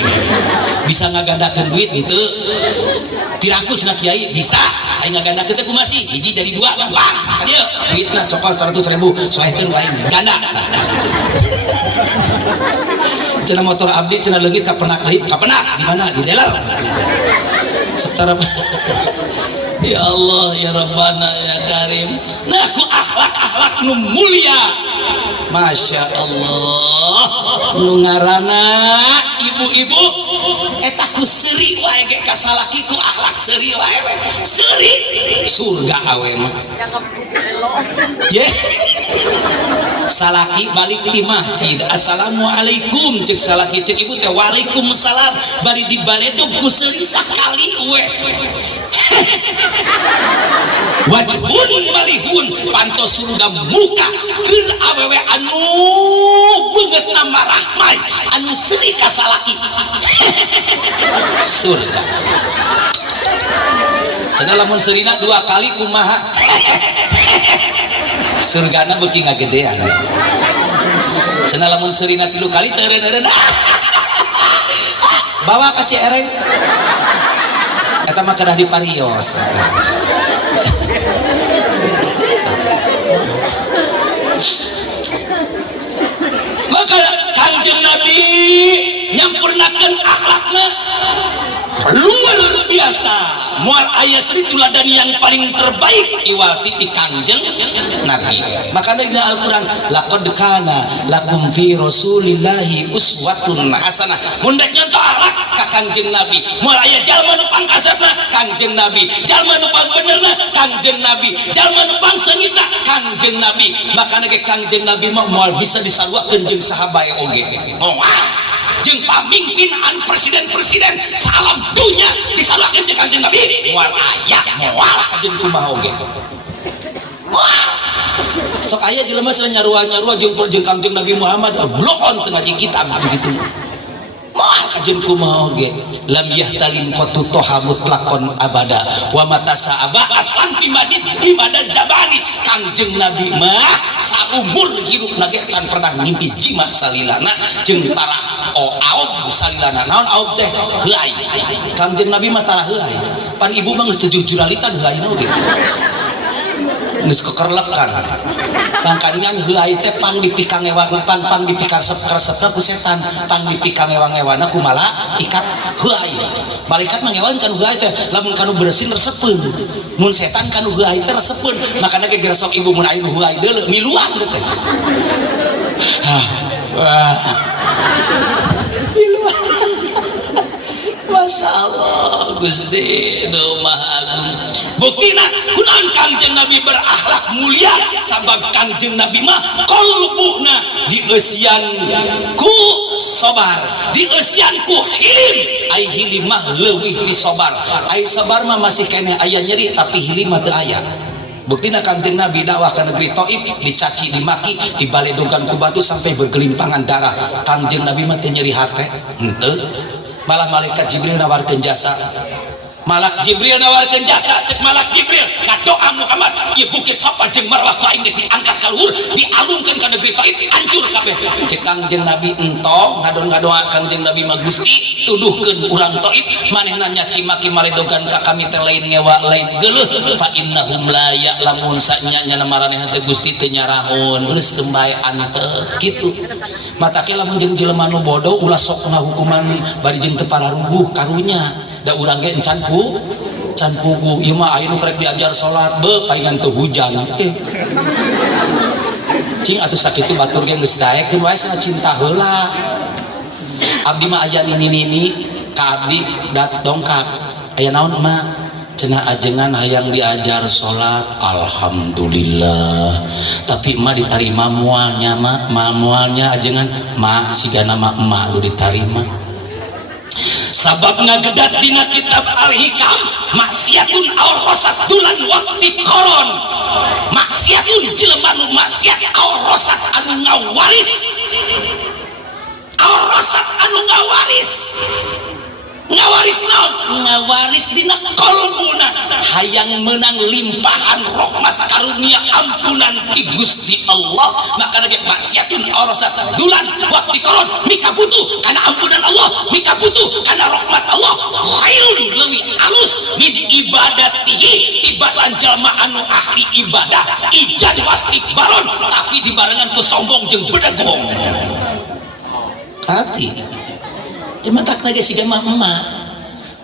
Bisa ngagandakeun duit henteu. Piraku cenah kiai bisa aing ngagandakeun teh kumaha sih hiji jadi dua gampang. Adieu duitna cokol 100.000 soekeun lain ganda. Cenah motor abdi cenah leungit ka penak deui ka penak di mana di dealer. Sektara ya Allah ya Rabbana ya Karim. Nah ku akhlak nu mulia. Masya Allah nu ngaranna ibu-ibu eta ku seuri wae ge ka salaki ku akhlak seuri wae seuri surga awe mah ye salaki balik imah cid assalamualaikum cek salaki cek ibu teh waalaikumsalam bari dibaledog ku seuri sakali we wajhun malihun pantos surga muka keur awewe anu beungeutna marahmai anu seuri ka salaki surga. Cenah lamun seurina 2 kali kumaha surgana beuki ngagedean. Cenah lamun seurina 3 kali teureun-eureun bawa ka Ciereng eta mah kedah diparios. Maka Kanjeng Nabi nyampurnakeun akhlakna luar biasa. Moal aya sri tuladan yang paling terbaik iwati di Kanjeng Nabi. Makanya di Al-Qur'an laqad kana lakum fi rasulillahi uswatun hasanah. Mun dek nyontoh akhlak ka Kanjeng Nabi. Moal aya jalma nu pangkasepna Kanjeng Nabi, jalma nu benerna Kanjeng Nabi, jalma nu pangsengita Kanjeng Nabi. Makanya ge Kanjeng Nabi mah moal bisa disaruakeun jeung sahabat oge. Moal jeung pamimpinan presiden-presiden salam dunya disalahkeun jeung Kanjeng Nabi moal aya moal kajeun kumaha oge moal sok aya jelema cenah nyaruah-nyaruah jeung Kanjeng Nabi Muhammad bloon teu ngaji kitab begitu moal kajeun kumaha oge lam yahtalim qatu toha mutlaqon abada wa matasa'aba aslan bimadan zabani. Kanjeng Nabi mah saumur hidupna ge can pernah ngimpi jima salilana jeung para aob salilana naon aob teh heuai. Kanjeng Nabi mah tara heuai pan ibu mah geus teu juralitan heuaina oge geus kekerlekan pangkaringan heuai teh pang dipikang ewan pang dipikar resepna ku setan pang dipikang ewan-ewana ku malaikat heuai. Malaikat mah ngewan kan heuai teh lamun kanu bersin resepkeun mun setan kanu heuai teh resepkeun makana ge geresok ibu mun aya heuai deuleu miluan teh wah Masya Allah Gusti nu Maha Agung. Buktina kunaon Kanjeng Nabi berakhlak mulia sabab Kanjeng Nabi mah qalbuna dieusian ku sabar dieusian ku hilim. Ai hilim mah leuwih di sabar. Ai sabar mah masih keneh aya nyeri tapi hilim mah teu aya. Buktina Kanjeng Nabi dakwah ke negeri Taif dicaci dimaki dibaledogan ku batu sampai bergelimpangan darah. Kanjeng Nabi mah teu nyeri hate henteu. Malah malaikat Jibril nawarkeun jasa. Malak Jibril nawarkeun jasa cek malak Jibril ngadoa Muhammad ieu bukit Safa jeung Marwah ku aing diangkat ka luhur dialungkeun ka negeri Taif hancur kabeh. Cek Kanjeng Nabi entong ngadoa Kanjeng Nabi mah Gusti tuduhkeun urang Taif manehna nyaci maki maledogan ka kami teh lain ngewa lain geuleuh fa innahum la ya'lamun sanya maranehna teh Gusti teu nyarahun geus tembae antep kitu. Mata ke lamun jeung jelema nu bodoh ulah sok ngahukuman bari jeung teu pararuguh karunya. Da urang ge encan pugu ieu mah aya nu karek diajar salat be paingan teu hujan cing atuh sakitu batur ge geus daekeun wae sana cinta heula abdi mah aya nini-nini ka abdi dat dongkap aya naon mak cenah ajengan hayang diajar salat. Alhamdulillah tapi emak diterima mualnya mak mualnya ajengan mak sigana mak emak lu diterima sabab ngagedat dina kitab Al-Hikam maksiatun awrasat dulan wakti koron maksiatun jelema nu maksiat awrasat anu ngawaris awrasat anu ngawaris ngawaris naon ngawaris dina qalbuna hayang menang limpahan rahmat karunia ampunan ti Gusti Allah maka lagi maksiatun awrasat dulan waktu koron mika butuh karena ampunan Allah mika butuh karena rahmat Allah khairun leuwih alus min ibadatihi tibatan jalma anu ahli ibadah ijan wastikbaron tapi dibarengan kesombong jeung bedegong hati cuma tak naga si mama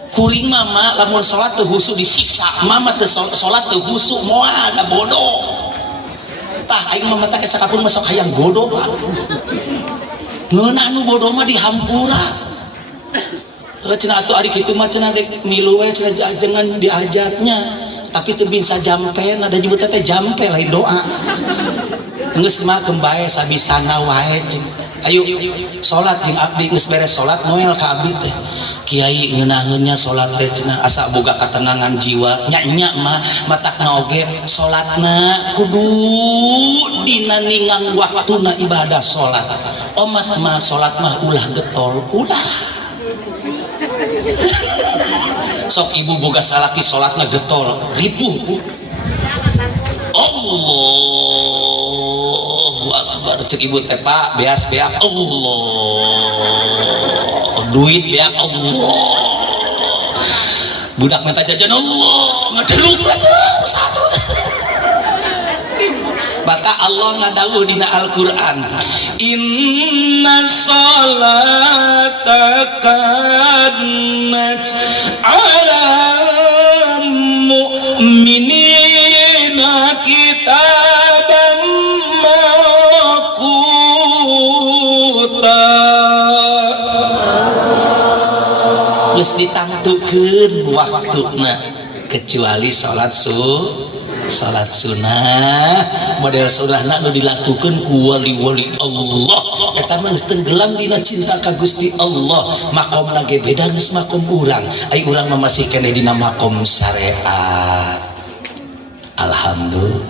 kuring mama lamun sholat teu husu disiksa mama teu sholat teu husu moal ada bodoh tah aing mama tak sakapun masuk hayang bodoh pak ngeunah nu bodoh mah dihampura cenah atuh ari kitu mah cenah dek milu we cenah jangan diajarnya tapi teu bisa jampe ada nyebut teh jampe lain doa geus mah kembae sabisana wae ayo sholat jeung abdi geus beres sholat noel ka abdi teh kiai ngeunaheunnya sholat teh cenah asa boga ketenangan jiwa nya mah matakna oge sholatna kudu dina ningang waktuna ibadah sholat omat mah sholat mah ulah getol ulah sok ibu boga salaki sholatna getol ripuh Allahu Akbar cek ibu teh pak beas beak Allah duit beak Allah budak minta jajan Allah ngadeluk satu maka Allah ngadawuh dina Al-Qur'an inna sholata kanat ala mu'minina kitaban mawquta geus ditangtukeun waktuna kecuali sholat sunnah model sunnahna nu dilakukan ku wali-wali Allah eta mah geus tenggelam dina cinta ka Gusti Allah makomna ge beda geus makom urang ai urang mah masih kene dina makom syariat alhamdulillah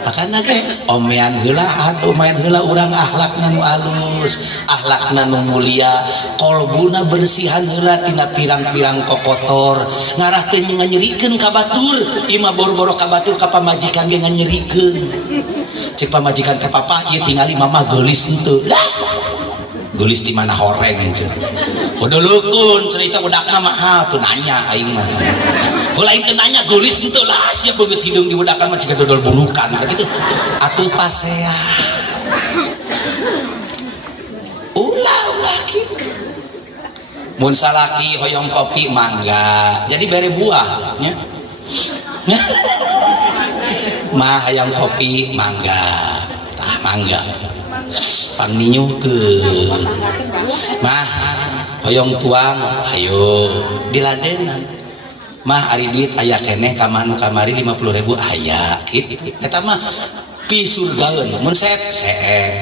makana ge omean heula omean heula urang akhlakna nu alus akhlakna nu mulia kolbuna bersihan heula tina pirang-pirang kokotor ngarah teh nganyerikeun ka batur imah boro-boro ka batur ka pamajikan ge nganyerikeun cek pamajikan teh papa ieu tingali mama geulis henteu lah geulis di mana horeng udulukun cerita budakna mahal tuh nanya aing mah lain teu nanya geulis henteu lah sia beungeut hidung di budakan mah cika dodol bulukan kitu atuh pasea ulah kitu mun salaki hoyong kopi mangga jadi bere buah nya mah hayang kopi mangga tah mangga pang ninyuhkeun mah hoyong tuang ayo diladenan mah ari duit aya keneh kamanu kamari 50.000 aya kitu eta mah pi surgaeun mun seep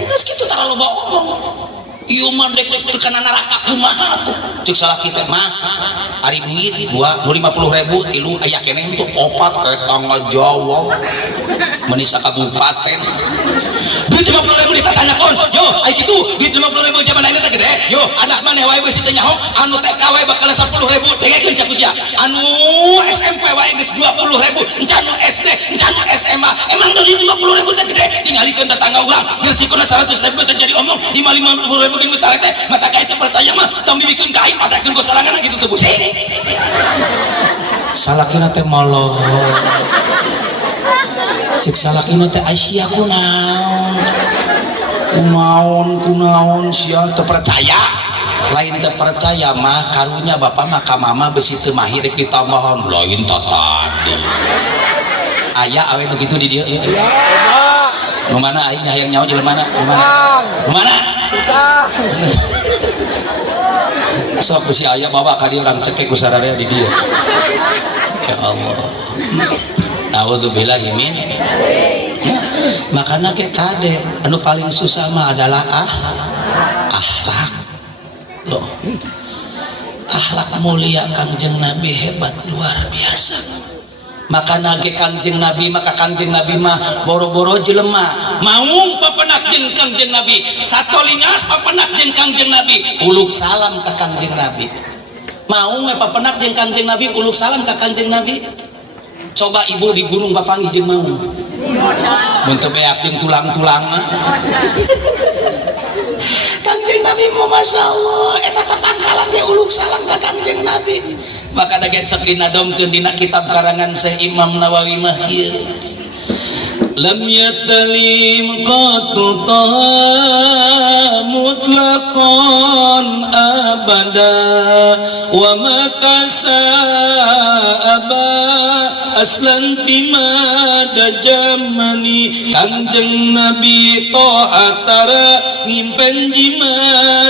geus kitu tara loba omong ieu mah dek tekanan neraka kumaha atuh ceuk salaki teh mah ari duit dua nu 50.000 tilu aya keneh untuk opat kereta ngajawab menisa kabupaten duit 50.000 ditatanyakeun yo ai kitu duit 50.000 zaman ayeuna teh gede yo anak maneh wae geus teu nyaho anu TK wae bakal 10.000 dengekeun sia kusia anu SMP wae geus 20.000 encan SD encan SMA emang duit 50.000 teh gede tingalikeun tetangga urang resikona 100.000 teh jadi omong 50.000 geus mitare teh mata ka eta percaya mah tong dibikeun ka aing patakeun ku sorangan kitu teh busing salakina teh molor cek salakina teh Aisyah kunaon sia teu percaya lain teu percaya mah karunya bapak mah ka mama besi teu mahir rek ditambahan lain tadi aya awe nu kitu di dieu nu mana aing hayang nyaho jelema mana nu mana sok si ayah bawa ka dia orang cekek kusararea di dia. Ya Allah. Naudzubillahi min. Makanya ke kade anu paling susah mah adalah akhlak. Loh. Akhlak mulia Kangjeng Nabi hebat luar biasa. Maka nage Kangjeng Nabi, maka Kangjeng Nabi mah boro-boro jelema maung papenak jeung Kangjeng Nabi, satolingas papenak jeung Kangjeng Nabi, uluk salam ka Kangjeng Nabi. Maung we papenak jeung Kangjeng Nabi, uluk salam ka Kangjeng Nabi. Coba ibu di gunung papanggih jeung maung. Mun teu beak jeung tulang-tulangna. Kangjeng Nabi mah masyaallah eta tatangkalan teh uluk salam ka Kangjeng Nabi. Maka dagen sakrina domkeun dina kitab karangan Syekh Imam Nawawi mah ieu lam yatalim qatu mutlaqan abada wa ma kasaba aslan timada jamani Kangjeng Nabi to'atara ngimpen jima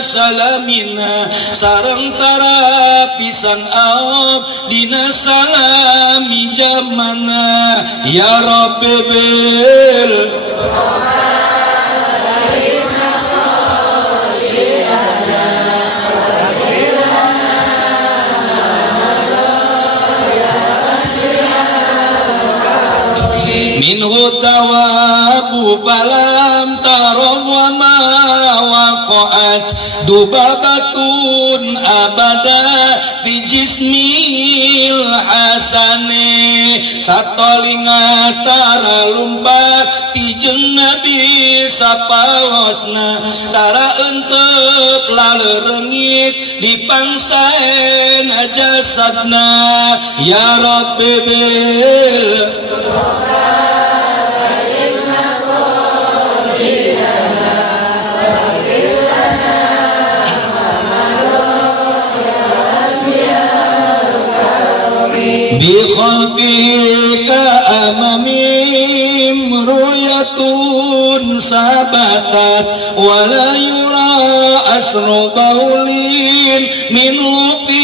salamina sareng tara pisan aop dina salami jamana ya Rabbi bil minhu tawabu falam tarah wa ma waqa'at dubabatun abada fi jismil hasane satolinga tara lumpat ti jeung Nabi sapaosna tara eunteup lalereungit di pangsaena jasadna ya Rabbi bil biqalbika amamim ruyatun sabatat wala yura asru baulin minhu fi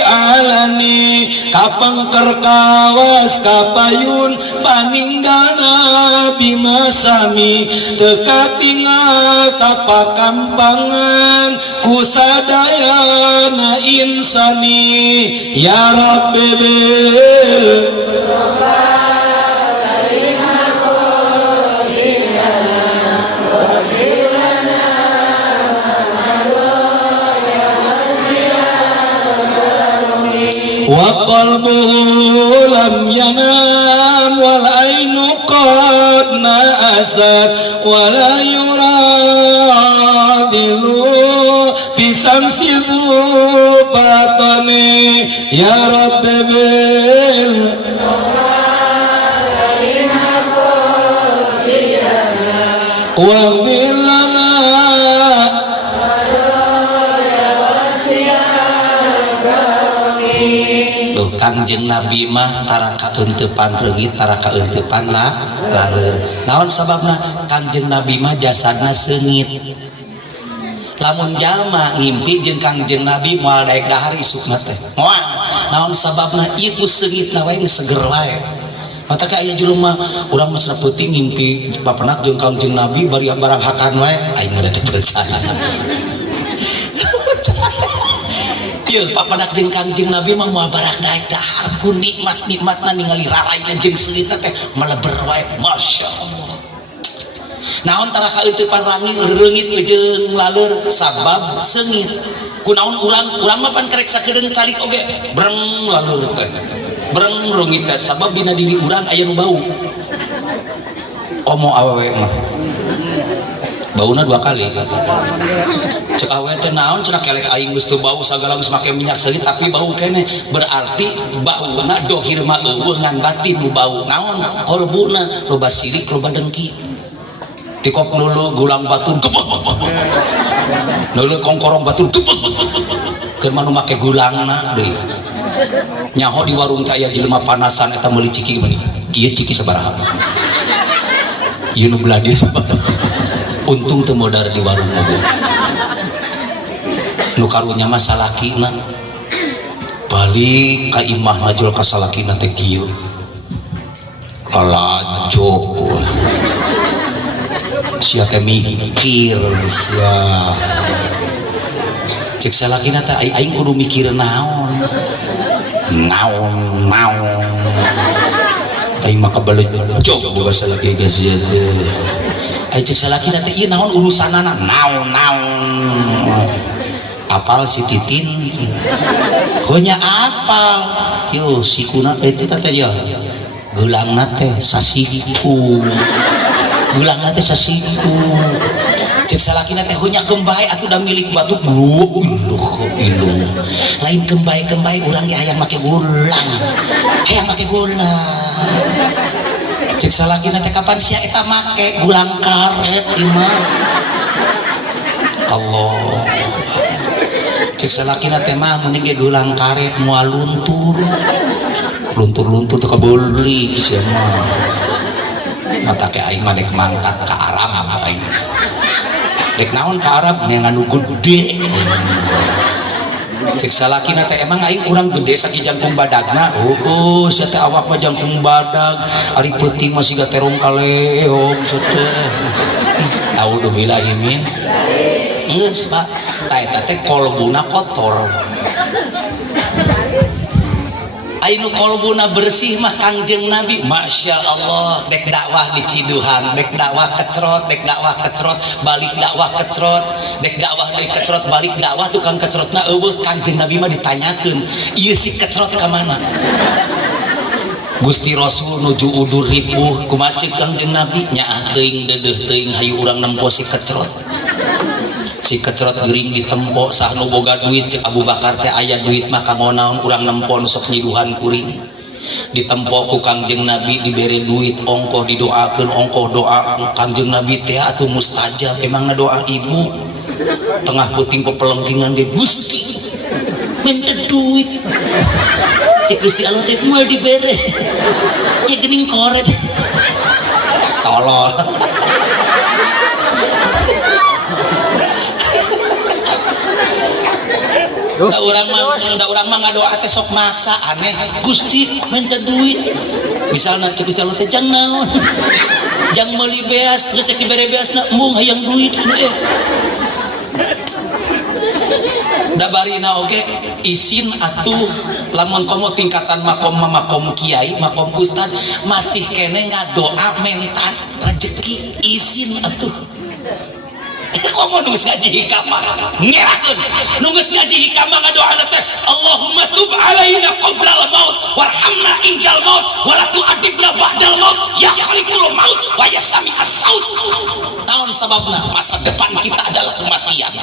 alani kapengker kawas kapayun paninggal Nabi masami teka tinggal tapakampangan kusadayana insani ya Rabbi bil wa qalbuhu lam yanam wal ainu qad na'asat wa la yuradilu bisamsi dhubatani ya Rabbi bil wa bilana Kangjeng Nabi mah tara kaeuntepan reungit tara kaeuntepan laleur. Naon sababna? Kangjeng Nabi mah jasadna seungit. Lamun jalma ngimpi jeung Kangjeng Nabi moal daek dahar isukna teh. Moal. Naon sababna? Ieu seungitna wae seger wae. Mata ka aya jelema urang mah peuting ngimpi papenak jeung Kangjeng Nabi bari barang hakan wae aing mah teu percaya. Ieu papadak jeung Kangjeng Nabi mah moal barang daek dahar ku nikmat-nikmatna ningali raraina jeung seulitna teh meleber wae masyaallah. Naon tara kaeunteupan reungit jeung laleur sabab seungit. Kunaon urang mah pan karek sakedeung calik oge breng laleur teh. Breng reungit teh sabab dina diri urang aya nu bau. Omo awewe mah bauna 2 kali cek awewe teh naon cenah kelek aing geus teu bau sagala geus make minyak seulit tapi bau keneh berarti bauna dohir mah eueuh ngan batin nu bau naon qalbuna loba sirik loba dengki tikok neuleuh gulang batur gebeg neuleuh kongkorong batur gebeg keur manu make gulangna deui nyaho di warung teh aya jelema panasan eta meuli ciki meni ieu ciki sabaraha ieu nu belah dia sabaraha untung teu modar di warung mobil nu karunya mah salakina balik ka imah najul ka salakina teh kieu kalajo sia teh mikir sia cek salakina teh aing kudu mikir naon aing mah kabalejo boga salaki geus ieu teh aing cek salakina teh ieu naon urusanana naon apal si Titin hanya apal yo sikuna teh ya geulangna teh sasiku geulangna teh sasiku cek salakina teh hanya kembae atuh da milik batu ilu lain kembae urang ge hayang make gulang cek salakina teh kapan sia eta make gulang karet imah Allah cek salakina teh mah mending ge gulang karet moal luntur tuh kebeuli sia mah mata ke aing mah dek mangkat ka Arab aing dek naon ka Arab nganu gede cek salakina teh emang aing urang gede saking jangkung badagna sia teh awak mah jangkung badag ari peuting masih ga terong kaleog teh naudzubillahi min geus Pak eta teh kolbuna kotor ainu kolbuna bersih mah Kangjeng Nabi Masya Allah dek dakwah di Ciduhan dek dakwah kecrot balik dakwah kecrot dek dakwah deui kecrot balik dakwah tukang kecrotna eueuh Kangjeng Nabi mah ditanyakeun ieu si kecrot ka mana Gusti Rasul nuju udur ripuh kumaha ceuk Kangjeng Nabi nyaah teuing deudeuh teuing hayu urang nempo si kecrot gering ditempo sah nu boga duit cek Abu Bakar teh aya duit mah kanggo naon urang nempon sok nyiduhan kuring ditempo ku Kangjeng Nabi dibere duit ongkoh didoakeun ongkoh doa Kangjeng Nabi teh atuh mustajab emang doa ibu tengah puting pepelengkingan ge Gusti minta duit cek Gusti Allah teh moal dibere ya geuning koret tolol da urang mah ngadoa teh sok maksa aneh Gusti minta duit misalna cek Gusti Allah teh jang naon jang meuli beas geus teh dibere beasna mung hayang duit da barina oge izin atuh lamun komo tingkatan makom kiai makom ustad masih kene ngadoa mentan rezeki izin atuh komo nu ngaji hikmah ngerakeun nu ngaji hikmah ngadoana teh Allahumma tub alaina qabla al-maut warhamna indal maut wa la tu'adzibna ba'dal maut ya khaliqul maut wa ya sami'as saut naon sababna masa depan kita adalah kematian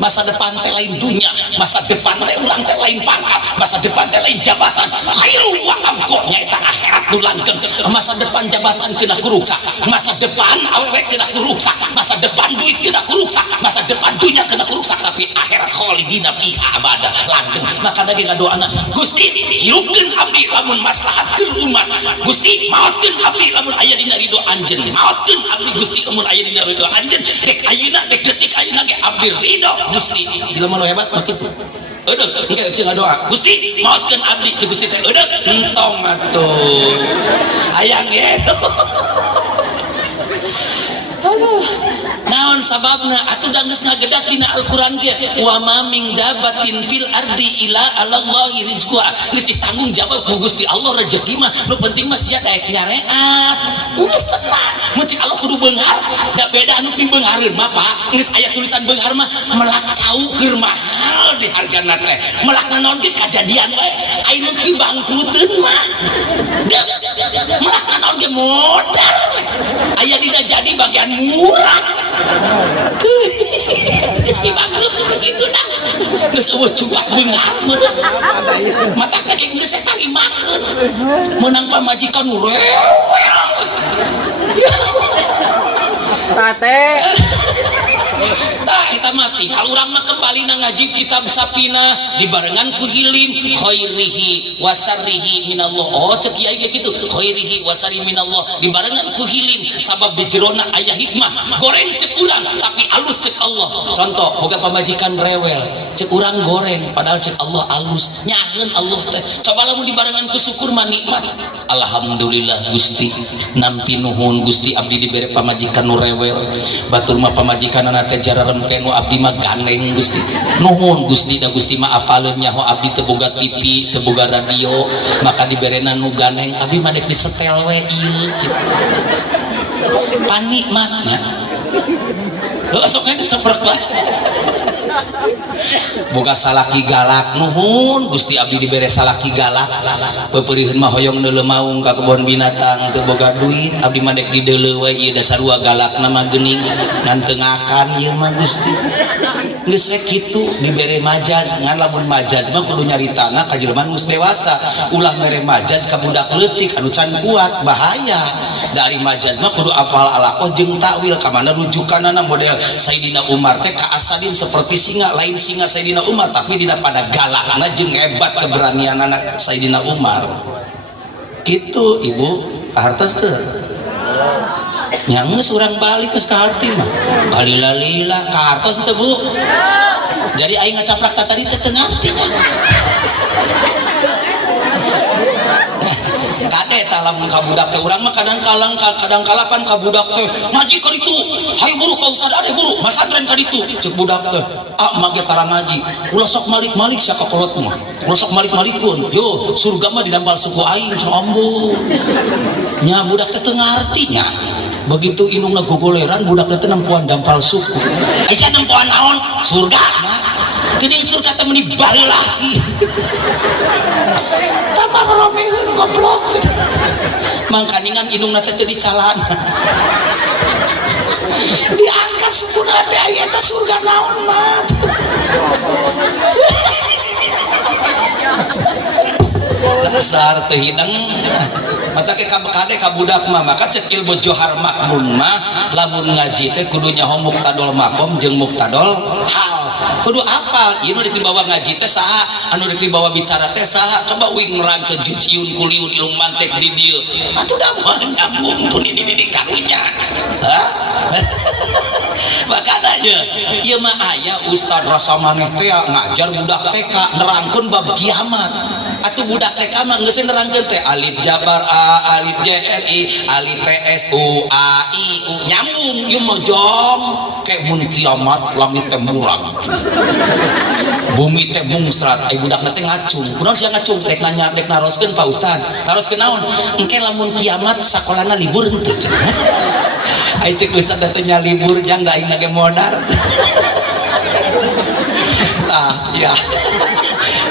masa depan teh lain dunia masa depan teh urang teh lain pangkat masa depan teh lain jabatan khairu wa abqa nyaeta akhirat nu langgeng masa depan jabatan kena kuruksa masa depan awewe kena kuruksa masa depan duit kena kuruksa masa depan dunia kena kuruksa tapi akhirat khalidina fiha abada langgeng maka lagi ngadoana Gusti hirupkeun abdi lamun maslahatkeun umat Gusti maotkeun abdi lamun aya dina ridho anjeun maotkeun abdi Gusti lamun aya dina ridho anjeun dek ayeuna dek detik ayeuna ge abdi ridho Gusti gila mah hebat mah kitu eudeuh engke ceuk ngadoa Gusti maotkeun abdi ceuk Gusti teh eudeuh entong atuh hayang ge naon sababna atuh da geus ngagedak dina Al-Qur'an ge wa ma min dabatin fil ardi ila Allahi rizquha geus ditanggung jawab ku Gusti Allah rezeki mah nu penting mah sia daek nyareat geus tenang mun cik Allah kudu beunghar da beda anu pi beunghareun mah Pak geus aya tulisan beunghar mah melak cau keur mahal di hargana teh melak naon ge kajadian we ai nu pi bangkruteun mah melak naon ge modal aya dina jadi bagian murah geus bangkrut begitu dah geus eueuh cupak beunghar mata teh geus eta rimakeun meunang pamajikan rewel tate tah eta mah mati kalau urang mah kembali na ngaji kitab sapina dibarengan ku hilim khairihi wasarrihi minallah. Oh cek kiai gitu, khairihi wasarrihi minallah dibarengan ku hilim sabab di jerona aya hikmah. Goreng cek urang tapi alus cek Allah. Contoh boga pamajikan rewel cek urang goreng padahal cek Allah alus nyaheun Allah teh. Coba lamun dibarengan ku syukur mah nikmat. Alhamdulillah Gusti nampi nuhun Gusti abdi dibere pamajikan nu rewel batur mah pamajikan anak teh jararem kenu abdi mah gandeng Gusti nuhun Gusti da Gusti mah apaleun nyaho abdi teu boga TV teu boga radio maka diberena nu gandeng abdi mah dek disetel we ieu gitu. Panikmatna sok kan ceprek bae boga salaki galak nuhun Gusti abdi dibere salaki galak beupeurieun mah hoyong neuleuh maung ka kebon binatang teu boga duit abdi mah dek dideuleuh we ieu dasarua galakna mah geuning ngantengakan ieu mah Gusti geus we kitu dibere majaz ngan lamun majaz mah kudu nyaritana ka jelema geus dewasa ulah mere majaz ka budak leutik anu can kuat bahaya dari majaz mah kudu apal alaqoh jeung takwil ka mana rujukanana model Sayyidina Umar teh ka asalin seperti singa lain singa Sayyidina Umar tapi dina pada galakna jeung hebat keberanian anak Sayyidina Umar gitu ibu hartos teu nyanggeus urang balik geus ka hati mah balila-lila ka hartos teu Bu jadi aing ngacaprak tadi teh teu ngarti nya kade tah lamun ka budak teh urang mah kadang-kala pan ka budak teh ngaji ka ditu hayu buru ka ustad ade buru masantren ka ditu ceuk budak teh mage tara ngaji ulah sok malik-malik sia ka kolot mah ulah sok malik-malikun yo surga mah didambal suku aing ambu nya budak teh teu ngarti nya begitu indungna gogoleran budak teh nempuan dampal suku aya nempuan naon surga geuning surga teh meuni baheula tamar romeun goblok mangkaningan indungna teh teu dicalan diangkat sukuna teh aya eta surga naon mah dasar teh hidang mata ke kade ka budak mah maka cek ilmu johar makmun mah lamun ngaji teh kudu nyaho muktadol makom jeung muktadol hal kudu apal ieu nu dibawa ngaji teh saha anu dibawa bicara teh saha coba uing nerang ke juciun kuliun ilmu mantek di dieu atuh da moal nyambung tun di karunya makana ieu mah aya ustad rasa maneh teh ngajar budak TK nerangkeun bab kiamat atuh budak TK mah geus nerangkeun teh alif jabar a alif jri alif ps u a i u nyambung ieu mah jong kayak mun kiamat langit teh murang bumi teh mungsrat ai budak teh ngacung kunaon sia ngacung dek nanya dek naroskeun Pak Ustad naroskeun naon engke lamun kiamat sakolana libur henteu ai cek Ustad teh nya libur jang da aing ge modar tah ya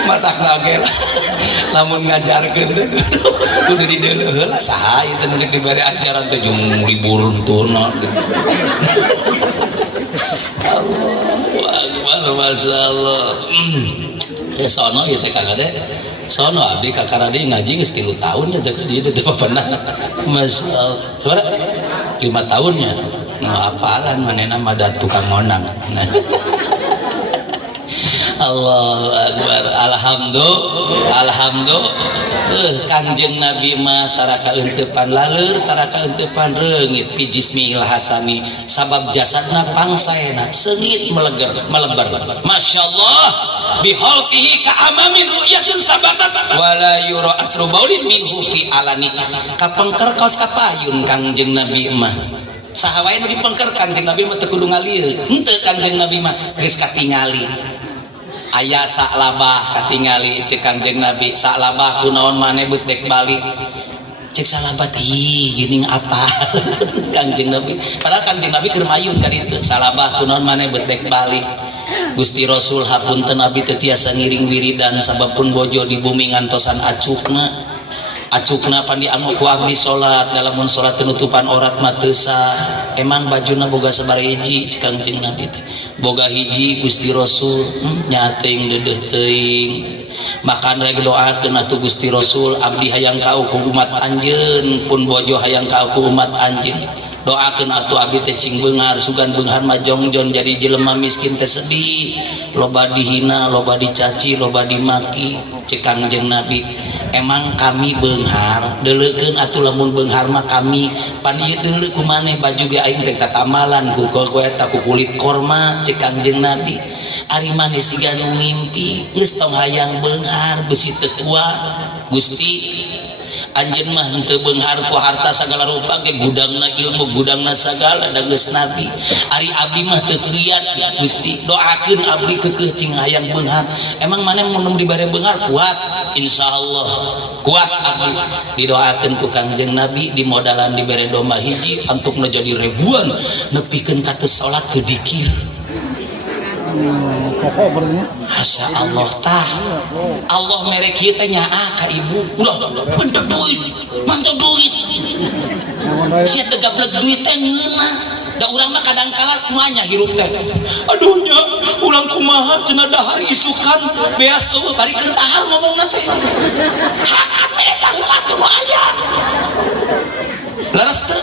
matak nage lamun ngajarkeun kudu dideuleuh heula saha ieu teh nu dibere ajaran teh jeung libur turna masyaallah sono ieu teh kakak teh sono abdi kakarade ngaji geus 3 tahun ya jaga dieu teh pernah masyaallah suara 5 tahunnya apalan manehna mah da tukang ngonang Allahu Akbar alhamdulillah Kanjeng Nabi mah tara kaeuntepan laleur tara kaeuntepan reungit pijismil hasani sabab jasadna pangsaena seungit melebar masyaallah bihalqihi ka amamin ru'yatun sabatat wala yura asru baulin minhu fi alani kapengker kaos kapayun Kanjeng Nabi mah saha wae nu dipengker Kanjeng Nabi mah teu kudu ngalieu henteu Kanjeng Nabi mah geus katingali aya saklabah katingali cek Kanjeng Nabi saklabah kunaon maneh beutek balik cek salabat ih geuning apa Kanjeng Nabi padahal Kanjeng Nabi keur mayun ka ditu salabah kunaon maneh beutek balik Gusti Rasul hapunten Nabi teu tiasa ngiring wiridan sababpun bojo di bumi ngantosan acukna pan dianggo ku abdi salat dalamun salat penutupan aurat mah teu sah emang bajuna boga sabaraha hiji cek Kanjeng Nabi teh boga hiji Gusti Rasul nya teuing deudeuh teuing makan rek doakeun atuh Gusti Rasul abdi hayang ka ku umat anjeun pun bojo hayang ka ku umat anjeun doakeun atuh abdi teh cing beunghar sugan beunghar mah jongjon jadi jelema miskin teh sedih loba dihina loba dicaci loba dimaki cek Kangjeng Nabi emang kami beunghar deuleukeun atuh lamun beunghar mah kami pan ieu deuleu ku maneh baju ge aing teh tatamalan ku eta ku kulit korma cek Kangjeng Nabi ari maneh siga nu ngimpi geus tong hayang beunghar besi teu kuat Gusti anjeun mah henteu beunghar ku harta sagala rupa ge gudangna ilmu gudangna sagala da geus nabi ari abdi mah teu kiat Gusti doakeun abdi keukeuh cing hayang beunghar emang maneh mun dibere beunghar kuat insyaallah kuat abdi didoakeun ku Kangjeng Nabi di modalan dibere domba hiji antukna jadi ribuan nepikeun ka teu salat teu dikir pokok berarti Masya Allah tah Allah merek ieu teh nyaa ka ibu ulah mantap duit sia teh gablek duit teh ngeunah da urang mah kadang kala kumaha hirup teh aduh nya urang kumaha cenah dahar isukan beas eueuh bari keur tahar ngomongna teh hakat eta ulah teu aya leres teu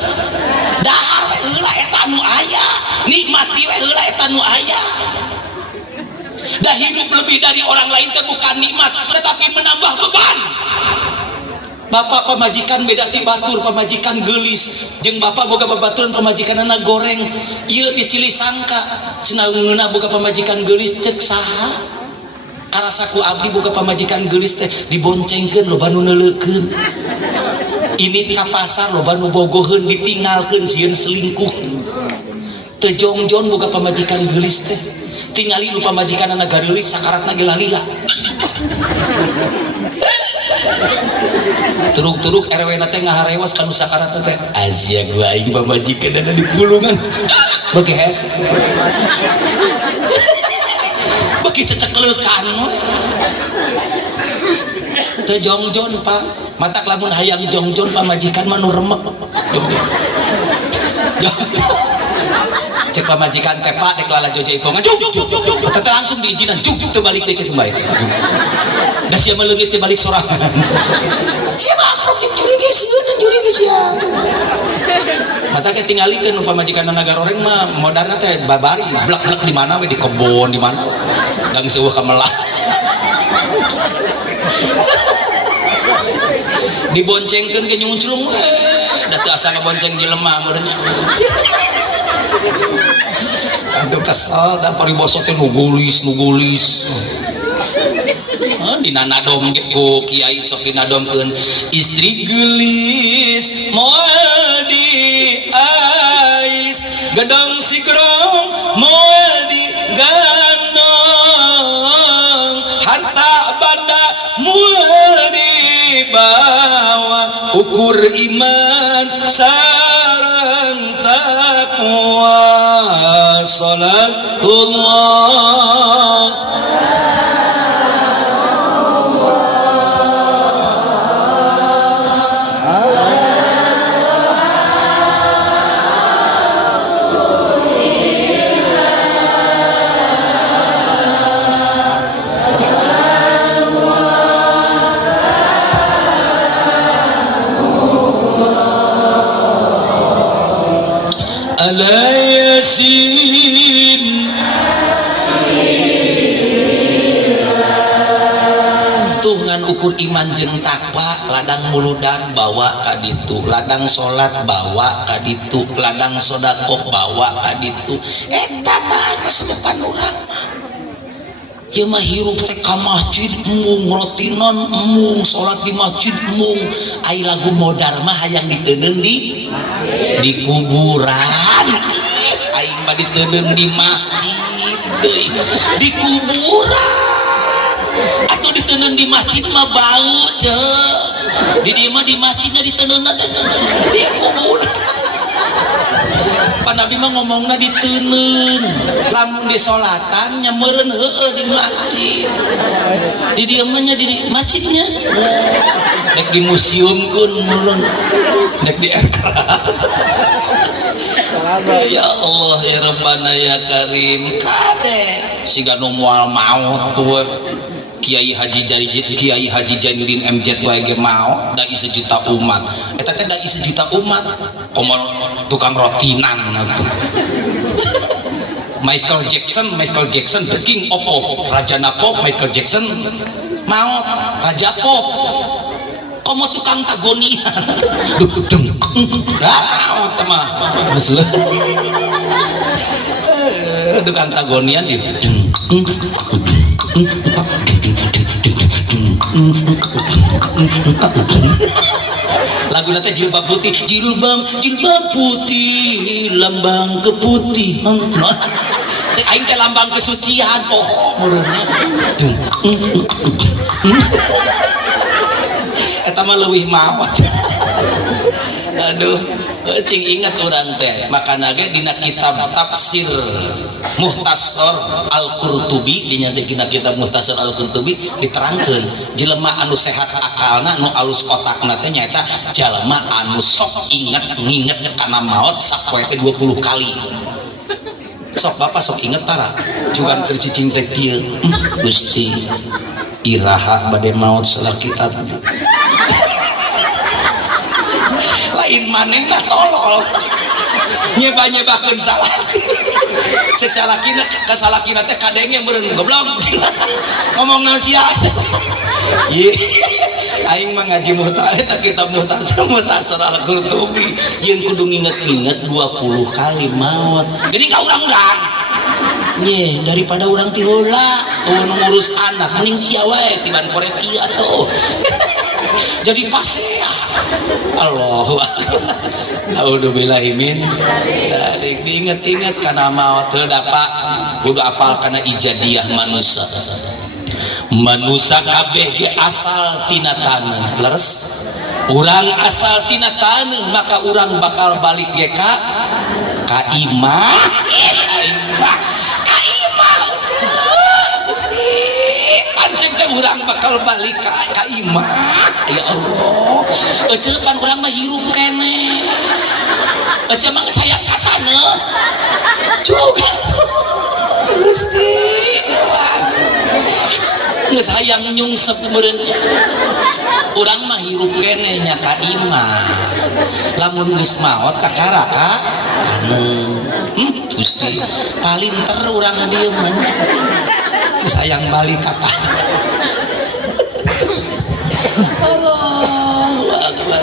dahar we heula eta nu aya nikmati we heula eta nu aya dah hidup lebih dari orang lain itu bukan nikmat tetapi menambah beban. Bapak pamajikan beda ti batur pamajikan gelis jeung bapak boga babaturan pamajikan anak goreng ieu disilih sangka cenah ngeunah boga pamajikan gelis cek saha karasa ku abdi boga pamajikan gelis teh diboncengkeun loba nu neuleukeun ini ka pasar loba nu bogoheun ditinggalkeun sieun selingkuh teu jongjon boga pamajikan gelis teh tingali lupa majikan anak garulis sakaratna ge lalila turuk-turuk RW na teh ngaharewas kanu sakaratna teh azia gua aing pamajikan ada di gulungan beges bagi cecekleukan we teu jongjon Pak matak lamun hayang jongjon pamajikan mah nu remek cek pamajikan teh Pak dek lala jojo iko ngajuk tete langsung diizinan juk teu balik deui kembali da sia meleungit teh balik sorangan sia mah protik juri ge sieun juri ge sia mata ke tingalikeun pamajikan nagara oreng mah modalna teh babari blek-blek di mana we di kebon di mana gang seueuh ka melah diboncengkeun ge nyunclung da teu asa ngabonceng jelema meureun aduh kesal dan pariboso teh nugulis dina nadom ku kiai sok dinadomkeun istri gelis moal di ais gedang sigrong moal di gandong harta banda moal dibawa ukur iman sareng takwa salatullah ala yasin tuh ngan ukur iman jeung takwa ladang muludan bawa ka ditu ladang salat bawa ka ditu ladang sedekah bawa ka ditu eta mah kasedepan urang ieu mah hirup teh ka masjid mung rotinon mung salat di masjid mung ai lagu modar mah hayang diteuneun di kuburan aing mah diteuneun di masjid deui di kuburan atuh diteuneun di masjid mah bau ceuk di dieu mah di masjidna diteuneunna di kuburan Nabi mah ngomongna diteuneun lamun di solatan nya meureun heueuh di masjid di dieu mah nya di masjidnya dek di museumkeun meureun dek di ya Allah ya Rabbana ya Karim kade siga nu moal maot tuh Kiai Haji Jainuddin MZ wae ge mau da 1 juta umat eta teh da 1 juta umat komo tukang rotinan atuh. Michael Jackson the king of pop, rajana pop. Michael Jackson maut raja pop, komo tukang tagonian maut mah tukang tagonian di lagu nanti jilbab putih lambang keputihan cek aing teh lambang kesucian poho meureunna eta mah leuwih mawat aduh cing ingat urang teh makana ge dina kitab tafsir Muhtasar Al-Qurtubi dinya dina kitab Muhtasar Al-Qurtubi diterangkeun jelema anu sehat akalna nu alus otakna teh nyaeta jelema anu sok nginget kana maot sapoe teh 20 kali. Sok bapak sok inget tara juga tercicing teh kieu Gusti iraha bade maot salaki abdi lain manehna tolol nyebah-nyebakeun salaki cek salakina ka salakina teh kadenge meureun goblok ngomong nasia ye aing mah ngaji muhtasar kitab Muhtasar Al-Qurtubi yeun kudu nginget-nginget 20 kali maot geuning ka urang-urang ye daripada urang ti heula nu ngurus anak mending sia wae tiban korek ieu atuh jadi pasea Allahu akbar naudzubillahi min dzalik diinget-inget kana maot teu dapat kudu apal kana ijadiyah manusia kabeh ge asal tina taneuh leres urang asal tina taneuh maka urang bakal balik ge ka imah Gusti pancen teh urang bakal balik ka imah ya Allah ece pan urang mah hirup keneh ece mah sayang ka taneuh juga Gusti geus hayang nyungsep meureun urang mah hirup keneh nya ka imah lamun geus maot takara ka taneuh Gusti palinter urang dieu mah sayang balik ka taneuh Allahu akbar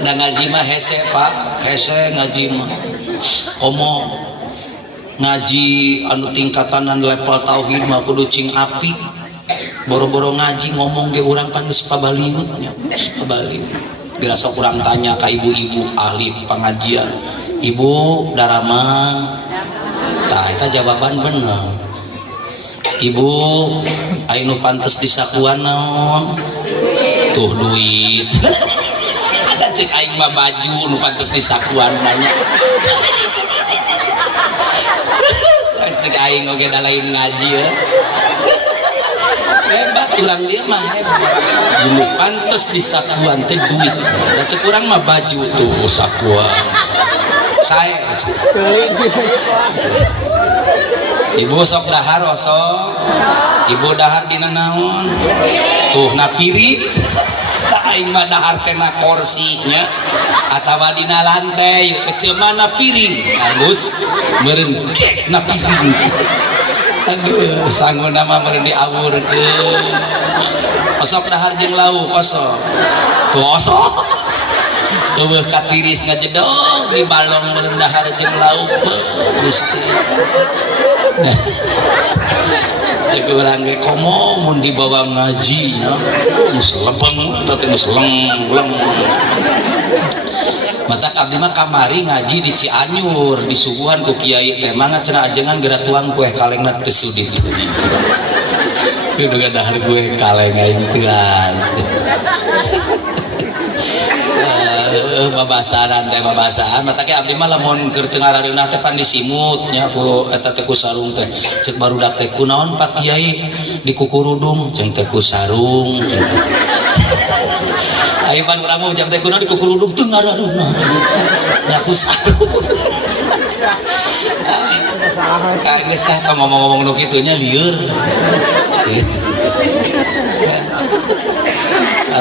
da ngaji mah hese Pak hese ngaji mah komo ngaji anu tingkatanan level tauhid mah kudu cing api boro-boro ngaji ngomong ge urang pan geus pabaliut nya pabaliut dirasa kurang tanya ka ibu-ibu ahli pengajian ibu darama tah eta jawaban bener ibu anu pantes disakuan naon tuh duit ada cek aing mah baju nu pantes disakuan banyak cek aing oge da lain ngaji ya hebat urang dia mah hebat nu pantes disakuan teh duit da cek urang mah baju tuh sakuan saya ibu sok dahar osok ibu dahar dina naon tuh na piring aing mah dahar teh na kursinya atawa dina lantai ece mah na piring halus meureun gek na piring aduh sangguna mah meureun diawurkeun osok dahar jeung lauk osok tuh osok teueuh katiris ngajedog di balong meureun dahar jeung lauk Gusti cek urang ge komo mun dibawa ngaji nya geus lebeng tapi geus leng mata abdi mah kamari ngaji di Cianjur disuguhan ku kiai teh mangga cenah ajengan geura tuang kue kalengna teu sudi kudu gadahar kue kaleng aing teu babasaran teh babasaan mata ke abdi mah lamun keur teu ngarareunah teh pan disimut nya ku eta teh ku sarung teh ceuk barudak teh kunaon Pak Kiai di kukurudung jeung teh ku sarung ai pan urang mah jam teh kunaon di kukurudung teu ngarareunah nya ku sarung geus tah ngomong-ngomong nu kitu nya lieur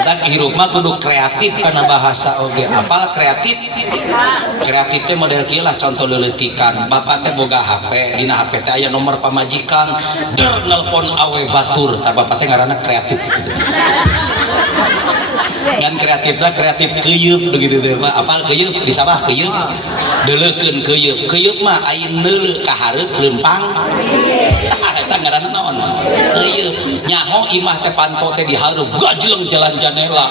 Eta hirup mah kudu kreatif karena bahasa oge. Apal kreatif? Kreatif teh model kieu lah contoh leuletikan. Bapak teh boga HP, dina HP teh aya nomor pamajikan, der nelpon awe batur, tah bapak teh ngaranna kreatif gitu. Kan kreatif lah, kreatif keuyeub begitu teh Pak. Apal keuyeub di Sabah keuyeub? Deuleukeun keuyeub. Keuyeub mah aing neuleu ka hareup leumpang. Eta ngaranna naon? Keuyeub. Nyaho imah teh panto teh di hareup gajleng jalan janela.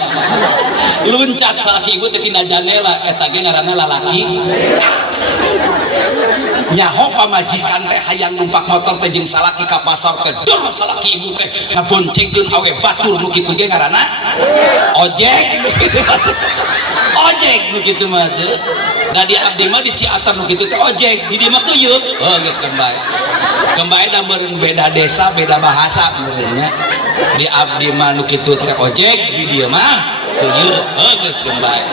Luncat salaki ibu teh tina janela, eta ge ngaranna lalaki. Nyaho pamajikan teh hayang numpak motor teh jeung salaki ka pasar teh dor salaki ibu teh ngaboncengkeun awe batur nu kitu ge ngaranna ojek. Ojek nu kitu mah teh. Da di abdi mah di Ciater nu kitu teh ojek, di dieu mah keuyeub. Oh geus kembae. Kembae da meureun beda desa, beda bahasa meureunnya. Di abdi mah nu kitu teh ojek, di dieu mah keuyeub. Oh geus kembae.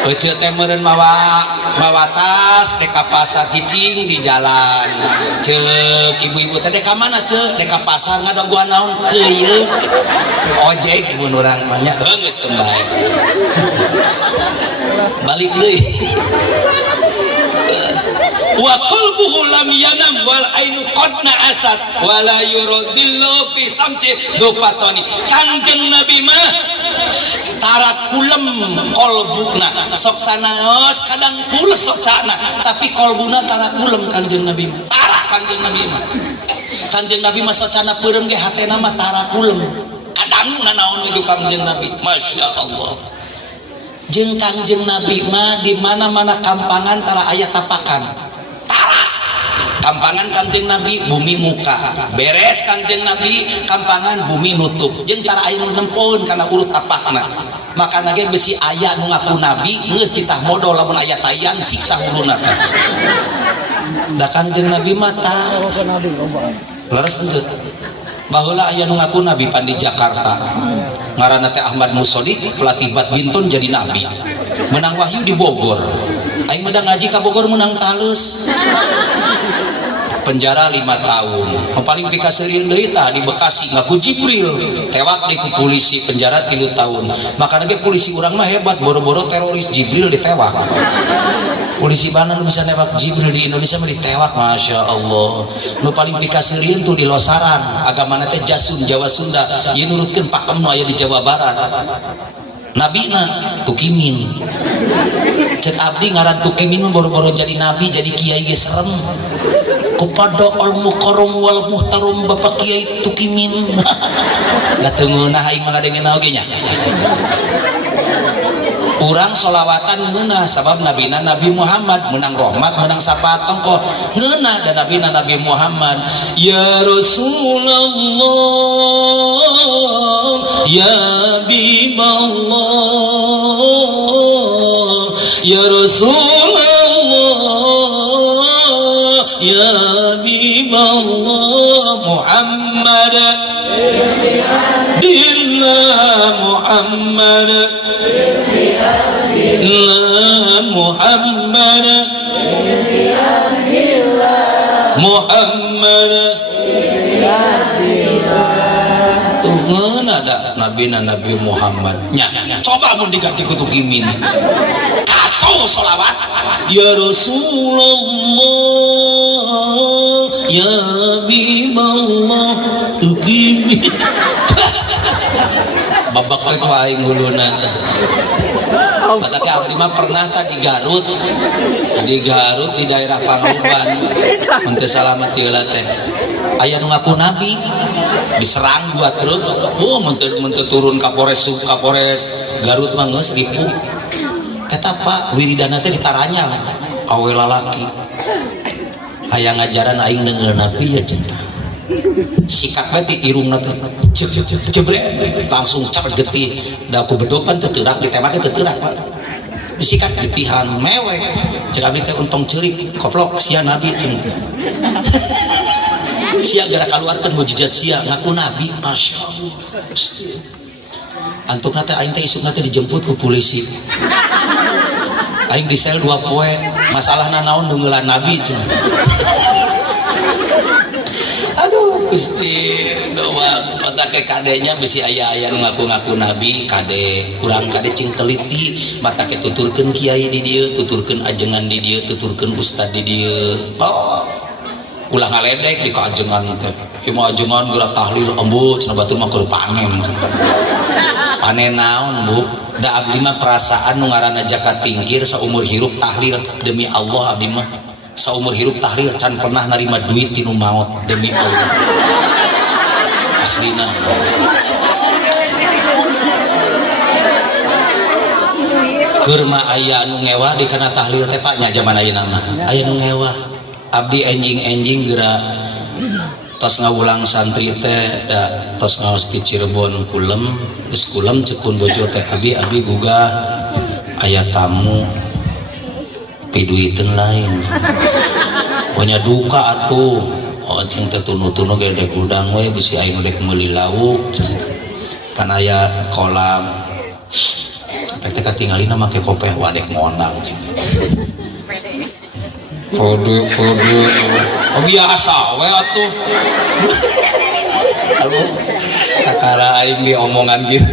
Ece teh meureun mawa tas teh ka pasar cicing di jalan. Ceuk ibu-ibu teh dek ka mana ceuk? Dek ka pasar ngadongguan naon? Keuyeub. Ojek mun urang mah nya geus kembae. Balik deui. Wa qalbuhu lam yanam wal ainu qad na'asat wala yuradillu fi samsi dufatani. Kanjeng Nabi mah tara kulem kolbuna sok sanaos kadang pules sok cana tapi kolbuna tara kulem Kanjeng Nabi mah tara Kanjeng Nabi mah. Kanjeng Nabi mah sok cana peureum ge hatena mah tara kulem kadang nanaon itu Kanjeng Nabi. Masya Allah. Jeung Kanjeng Nabi mah di mana-mana kampangan tara aya tapakan. Kampangan Kanjeng Nabi bumi muka beres, Kanjeng Nabi kampangan bumi nutup jeung tara aya nu nempoeun kana urut tapakna. Makana ge besi aya nu ngaku nabi geus ditah modal lamun aya tayang siksa huluna teh. Da Kanjeng Nabi mah tah leres henteu baheula aya nu ngaku nabi pan di Jakarta ngaranna teh Ahmad Musodik pelatih badminton jadi nabi menang wahyu di Bogor. Aing mah ngaji ka Bogor menang talus penjara 5 tahun. Paling pikaseureun deui tah di Bekasi ngaku Jibril tewak di polisi penjara 3 tahun. Makanya ge polisi urang mah hebat boro-boro teroris Jibril ditewak. Polisi mana nu bisa nembak Jibril di Indonesia mah ditewak. Masya Allah. Nu paling pikaseureun tuh di Losaran agamana teh Jasun Jawa Sunda ieu nurutkeun pakem nu aya di Jawa Barat. Nabina Tukimin. Cek abdi ngaran Tukimin mah boro-boro jadi nabi jadi kiai ge serem. Kepada al-mukarram wal muhtaram Bapak Kiai Tukimin. Da teungeunah aing mah ngadengeunna oge nya. Urang sholawatan ngeunah sabab nabina Nabi Muhammad menang rahmat menang syafaat tongko ngeunah dan nabina Nabi Muhammad. Ya Rasulullah ya Habiballah ya Rasulullah ya Habiballah Muhammad billah Muhammad la Muhammad Muhammad tuh ngeunah da Nabi Muhammad nya coba mun diganti ku Tukimin kacau sholawat ya Rasulullah ya Habiballah Tukimin babak teh aing huluna teh. Padahal abdi mah pernah tadi di Garut di daerah Pangruban mun teu salamet teh teh aya nu ngaku nabi diserang 2 truk. Mun teu turun Kapolres Garut mah geus dipu eta Pak wiridana teh ditaranyang awe lalaki aya ngajaran aing deungeun nabi ya cinta sikat bae ti irungna teh jebret langsung cepet getih da ku bedopan teu teurak ditembake teu teurak Pak disikat getihan mewek cek abdi teh untung ceurik koplok sia nabi cing sia gara kaluarkeun mujizat sia ngaku nabi. Masya Allah. Antukna teh aing teh isukna teh dijemput ku polisi aing di sel 2 poe masalahna naon nunggulan nabi cing aduh Gusti doang mata ke kadenya besi aya-aya ngaku-ngaku nabi kade kurang kade cing teliti mata ke tuturkeun kiai di dieu tuturkeun ajengan di dieu tuturkeun ustad di dieu oh ulah ngaledek di kaajengan teh ieu mah ajengan geura tahlil embut cenah batur mah keur panen panen naon Bu da abdi mah perasaan nu ngaranna zakat tingkir saumur hirup tahlil demi Allah abdi mah saumur hirup tahlil can pernah narima duit tinu maut demi Allah aslina keur mah aya anu ngewa di kana tahlil teh Pak nya zaman ayeuna mah aya nu ngewa abdi enjing-enjing geura tos ngawulang santri teh da tos ngaos di Cirebon kulem geus kulem cepun bojo teh abi gugah aya tamu piduiteun lain punya duka atuh oh cing teh tunu-tunu ge dek gudang we bisi aing dek meuli lauk kan aya kolam rek teh katingalina make kopeh wadek ngonang kode oh biasa we atuh kakara aing di omongan gitu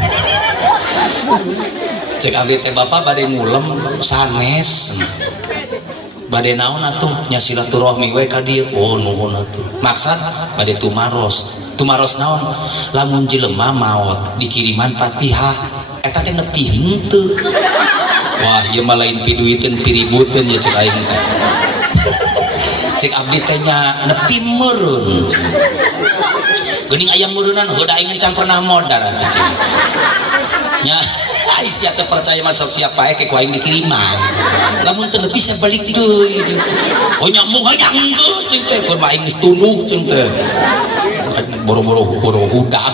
cek abdi teh bapak bade ngulem sanes bade naon atuh nya silaturahmi we ka dieu oh nuhun atuh maksud bade tumaros naon lamun jelema maot dikiriman Fatihah eta teh nepi henteu wah ieu mah lain piduiteun piributeun ya cek aing teh cek abdi teh nya nepi meureun geuning aya meureunan heuh da aing can pernah modal cicing nya Aisyah teh percaya masuk siapa ke ku aing dikiriman lamun teu nepi saya balik deui oh nya moga yang geus cing teh keur aing geus tunduh cing teh boro-boro hudang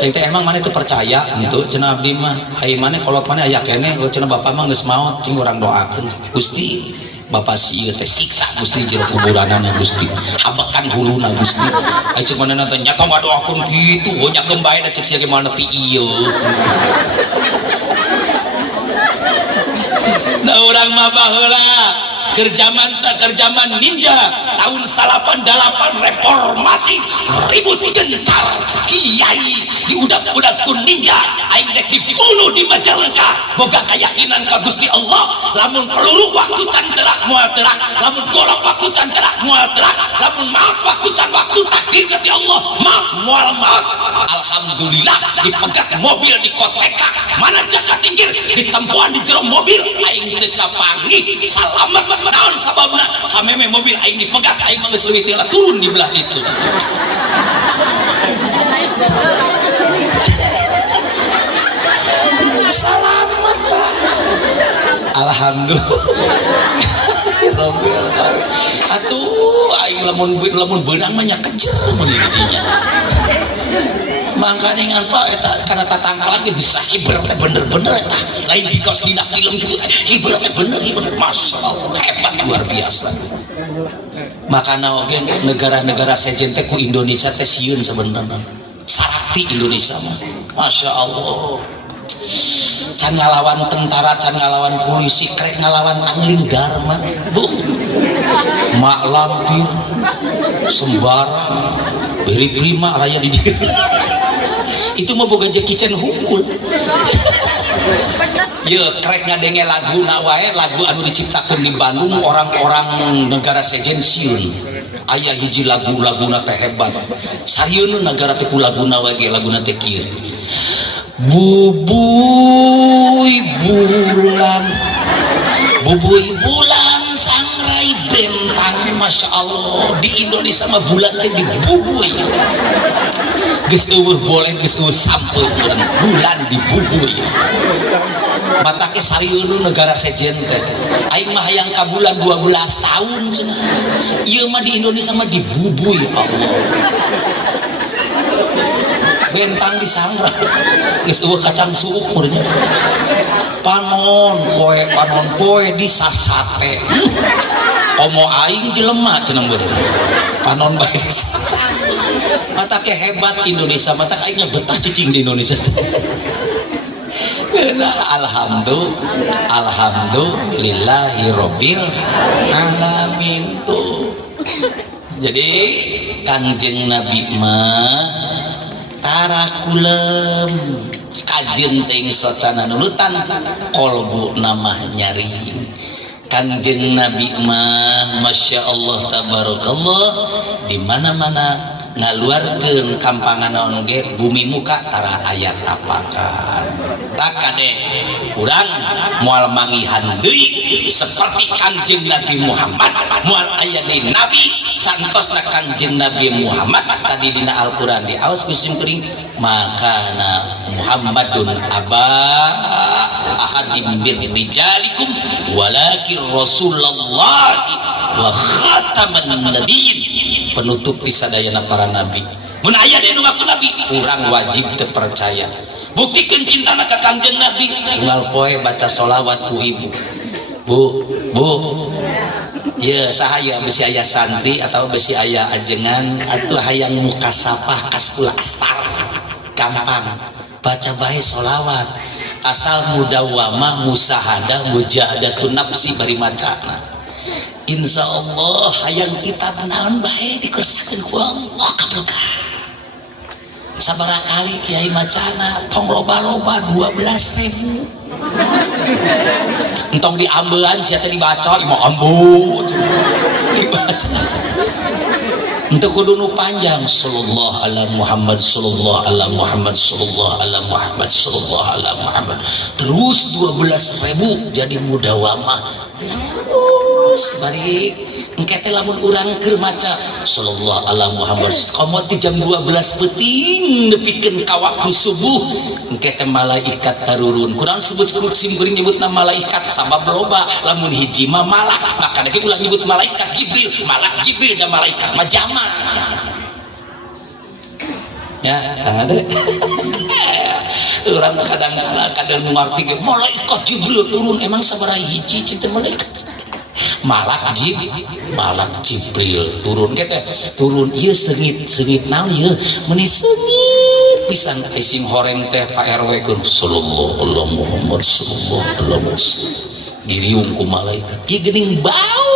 cing teh emang maneh teu percaya henteu cenah abdi mah ai maneh kolot maneh aya keneh cenah bapak mah geus maot cing urang doakeun Gusti Bapak sieu teh siksa Gusti jero kuburanana Gusti habekan huluna Gusti ai ceuk manehna teh nya tong ngadoakeun kitu oh nya kembae da ceuk sia ge mana nepi ieu da urang mah baheula kerjaman ninja tahun 88 reformasi ribut gencar kiai diudak-udak ku ninja aing dek dibunuh di Majalengka boga keyakinan ka Gusti Allah lamun peluru waktu can terak moal terak lamun golok waktu can terak moal terak lamun maut waktu can waktu takdir nanti Allah maut moal maut alhamdulillah dipegat mobil di koteka mana zakat tingkir ditempuan di jero mobil aing teu kapanggih salamet naon sababna sameme mobil aing dipegat aing mah geus leuwih tila turun di belah itu salamet alhamdulillah atuh aing lamun beunang mah nya kejer mun didinya mangka dengan Pak eta kana tatangkalan ge bisa hiber teh bener-bener eta lain di kaos dina film gitu hiber teh bener masyaallah hebat luar biasa makana oge negara-negara sejen teh ku Indonesia teh sieun sebenarnya sarakti Indonesia mah masyaallah can ngalawan tentara can ngalawan polisi krek ngalawan angling dharma mak lampir sembarang beri prima raya di dia itu mah boga Jackie Chan hungkul ya krek ngadenge lagu wae lagu anu diciptakeun di Bandung orang-orang negara sejen sieun aya hiji lagu-laguna teh hebat sarieun negara teh ku laguna wae ge laguna teh kieu bubuy bulan sangrai bentang masya Allah di Indonesia mah bulan teh dibubuy geus eueuh boleh geus eueuh sampeun bulan dibubuy mata ke sarieun negara sejen teh aing mah hayang ka bulan 12 tahun cenah ieu mah di Indonesia mah dibubuy Allah bentang di sangra geus eueuh kacang suuk meureun panon poe di sasate komo aing jelema cenah meureun panon bae di mata ke hebat Indonesia mata aing betah cicing di Indonesia alhamdulillahi rabbil alamin tuh Jadi Kangjeng Nabi mah tarakulem kajen ting socana nulutan kolbu nama nyaring. Kangjeng Nabi mah Masya Allah tabarakallah di mana-mana ngaluarkeun kampangan naon ge bumi muka tara ayat apakan tak kade urang moal mangihan deui seperti Kangjeng Nabi Muhammad moal aya di nabi santosna Kangjeng Nabi Muhammad tadi dina Al-Qur'an di awas kusim kering makana Muhammadun aba ahadim bir rijalikum walakin Rasulullah wa khataman nabiyyin penutup pisadayana para nabi. Mun aya di nu ngaku nabi urang wajib teu percaya. Buktikeun cintana ka Kangjeng Nabi unggal poe baca sholawat ku ibu. Bu ya sahaya besi aya santri atau besi aya ajengan atuh hayang mukasafah kaspul astar gampang baca bae sholawat asal mudawamah musahadah mujahadatun nafsi bari macana. Insya Allah hayang kita naon bae dikersakeun ku Allah kaberkah. Sabaraha kali kiai macana tong loba-loba 12.000. Entong diambean sia teh dibaca imah ambu. Dibaca. Untuk kudu nu panjang sallallahu ala Muhammad sallallahu ala Muhammad sallallahu ala Muhammad sallallahu ala Muhammad. Terus 12.000 jadi mudawamah. Terus bari engke teh lamun urang keur maca sallallahu ala Muhammad komot di jam 12 peuting nepikeun ka waktu subuh engke teh malaikat tarurun kurang sebut sim kuring nyebutna malaikat sabab loba lamun hiji mah malak maka deke ulah nyebut malaikat Jibril malak Jibril dan malaikat mah jama ya tang ada urang kadang-kadang ngarti ge malaikat Jibril turun emang sabaraha hiji cinta malaikat malak Jibril turun kita turun iya sengit naon ieu meuni sengit pisan isim horeng teh Pak RW kun sallallahu alaihi Muhammad sallallahu alaihi wasallam diriung ku malaikat ieu geuning bau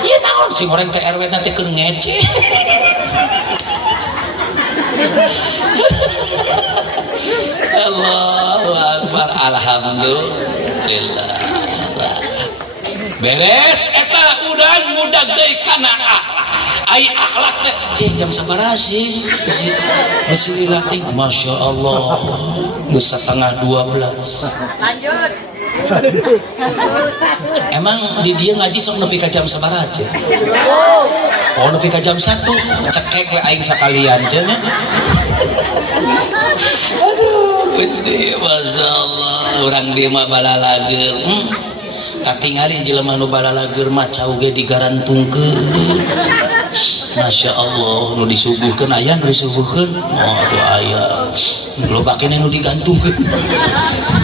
ieu naon sing horeng teh RW nanti keur ngece Allahu akbar alhamdulillah beres eta udang mudag deui kana ai akhlak teh jam sabaraha sih besi lilating Masya Allah geus setengah 12 lanjut emang di dia ngaji sok nepi ka jam sabaraha cenah oh nepi ka jam 1 cekek we aing sakalian cenah aduh Gusti Masya Allah urang dia mah balalageun katingali jelema nu balalager mah cau ge digarantungkeun Masya Allah nu disuguhkeun aya nu disuguhkeun oh atuh aya loba keneh nu digantungkeun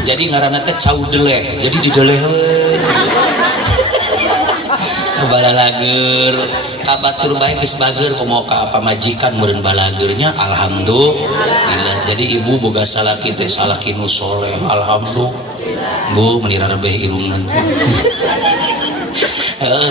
jadi ngaranna teh cau deleh jadi didelehkeun nu balalager kabatur bae geus bager komo ka pamajikan meureun balagernya alhamdulillah jadi ibu boga salaki teh salaki nu soleh alhamdulillah Bu menira rebeh irungan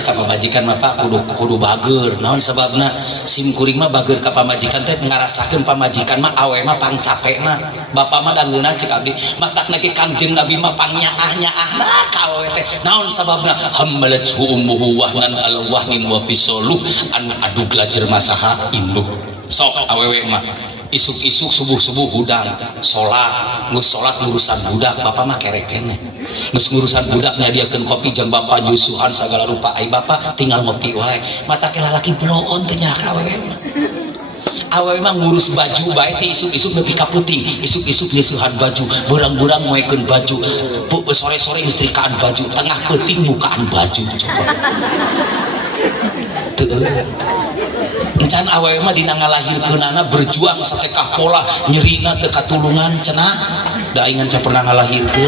ka pamajikan mah Pak kudu bager naon sababna sim kuring mah bager ka pamajikan teh ngarasakeun pamajikan mah awe mah pang capekna bapa mah dangeuna cek abdi matakna ke Kangjeng Nabi mah pang nyaah-nyaahna ka awe teh naon sababna hammalathu ummuhu wahnan ala wahnin wa fisaluh anu adu glajer masaha induk sok awewe mah isuk-isuk subuh-subuh hudang sholat ngurusan budak bapak mah kerek keneh geus ngurusan budak nyadiakeun kopi jeung bapak nyusuhan sagala rupa ai bapak tinggal ngopi wae mata ke lalaki bloon teh nya ka awewe mah ngurus baju bae teh isuk-isuk nepi ka puting isuk-isuk nyusuhan baju burang-burang ngoekeun baju sore-sore istrikaan baju tengah puting bukaan baju coba encan awewe mah dina ngalahirkeunana berjuang satekah pola nyerina teu katulungan cenah da aing can pernah ngalahirkeun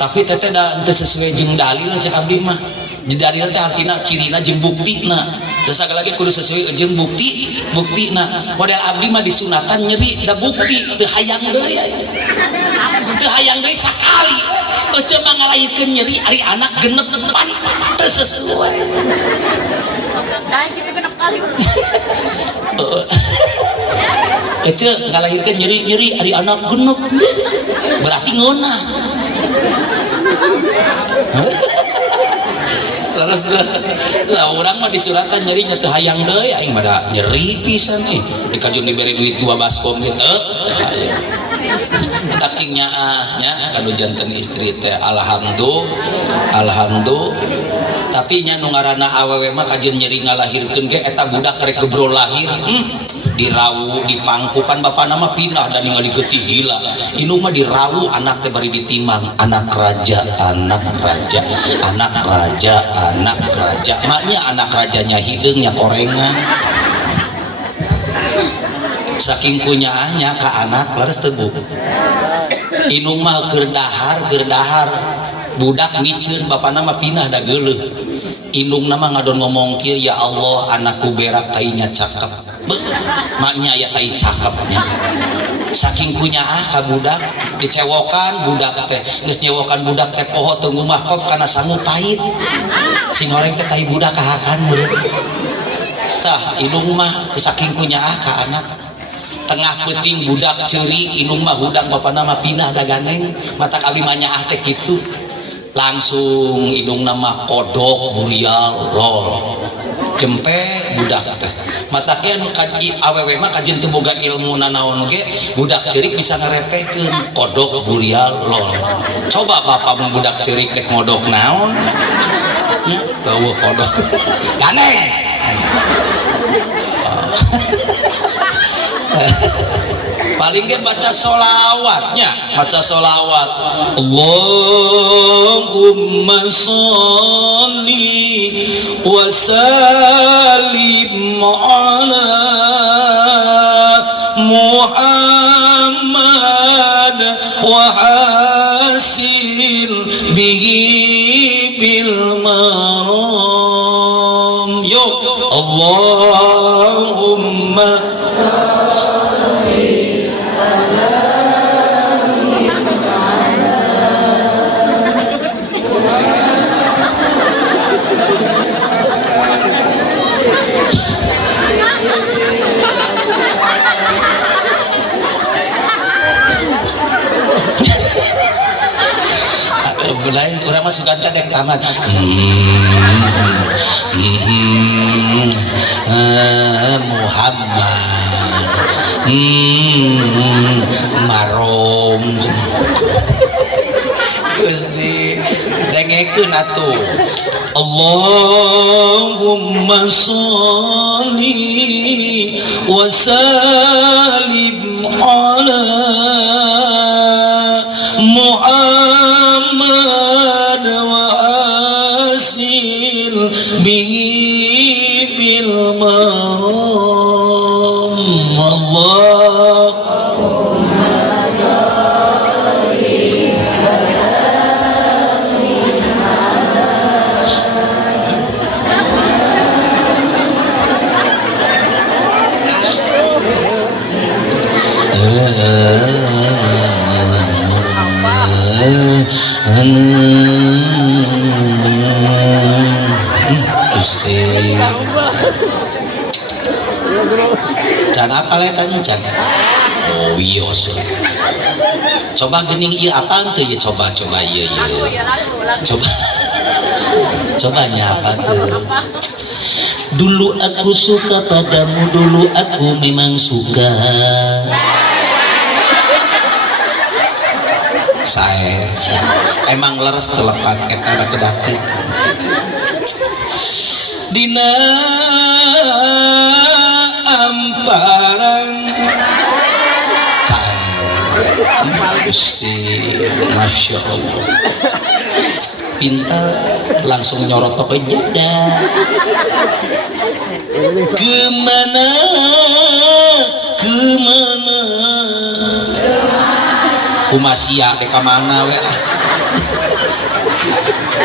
tapi teteh da teu sesuai jeung dalil cek abdi mah dalil teh artina cirina jeung buktina da sagala ge kudu sesuai jeung buktina model abdi mah disunatan nyeri da bukti teu hayang deui sakali Ece mah ngalairkeun nyeri ari anak genep depan teu sesuai. Nah, kita genep kali. Ece ngalairkeun nyeri ari anak genep. Berarti ngeunah. Terus lah orang mah disuratan nyeri nya teu hayang deui aing mah da nyeri pisan di kajun diberi duit 2 baskom gitu. Eta cing nyaah nya kanu janten istri teh alhamdulillah tapi nya nu ngaranna awewe mah kajun nyeri ngalahirkeun ge eta budak rek gebro lahir dirawu dipangkupan bapak nama pindah dan ningali getih gila indung mah dirawu anak teh bari ditimang anak raja maknya anak rajanya hidungnya korengan saking kunyaahnya ka anak laras tebu indung mah keur dahar budak miceun bapak nama pindah da geuleuh indung nama ngadon ngomong kieu ya Allah anakku berak tainya cakep maknya ya tai cakepnya saking kunyaah ka budak dicewokan budak teh geus nyewokan budak teh poho teu ngumahkop kana sangu pahit sing goreng teh tai budak kahakan meureun tah indung mah saking kunyaah ka anak tengah peuting budak ceuri indung mah hudang bapa nama pindah da ganeng mata abdi mah nyaah teh kitu langsung indung nama kodok burial lol jempe budak teh mata kieu anu kaji awewe mah kajen teu boga ilmu nanaon ge budak ceurik bisa ngarepekeun kodok burial lol coba bapak mun budak ceurik dek ngodok naon bawa kodok ganeng paling dia baca sholawatnya Allahumma sholli wa sallim ala Muhammad wa hasil bihi bil maram yuk Allahumma lain orang mah suka dek tamat Muhammad marom Gusti dengekeun atuh Allahumma sholli wa sallim ala Muhammad wa asil bihi bil maram Allahumma sholli wa sallim Gusti can apa letan can oh iya coba gening iya apa tuh ya coba iya coba nyapa tuh dulu aku suka padamu dulu aku memang suka saya emang leres telepat eta ada kedapet dina amparan saya Gusti Masya Allah pintar langsung nyorotok aja dah kemana kumasia deka mana we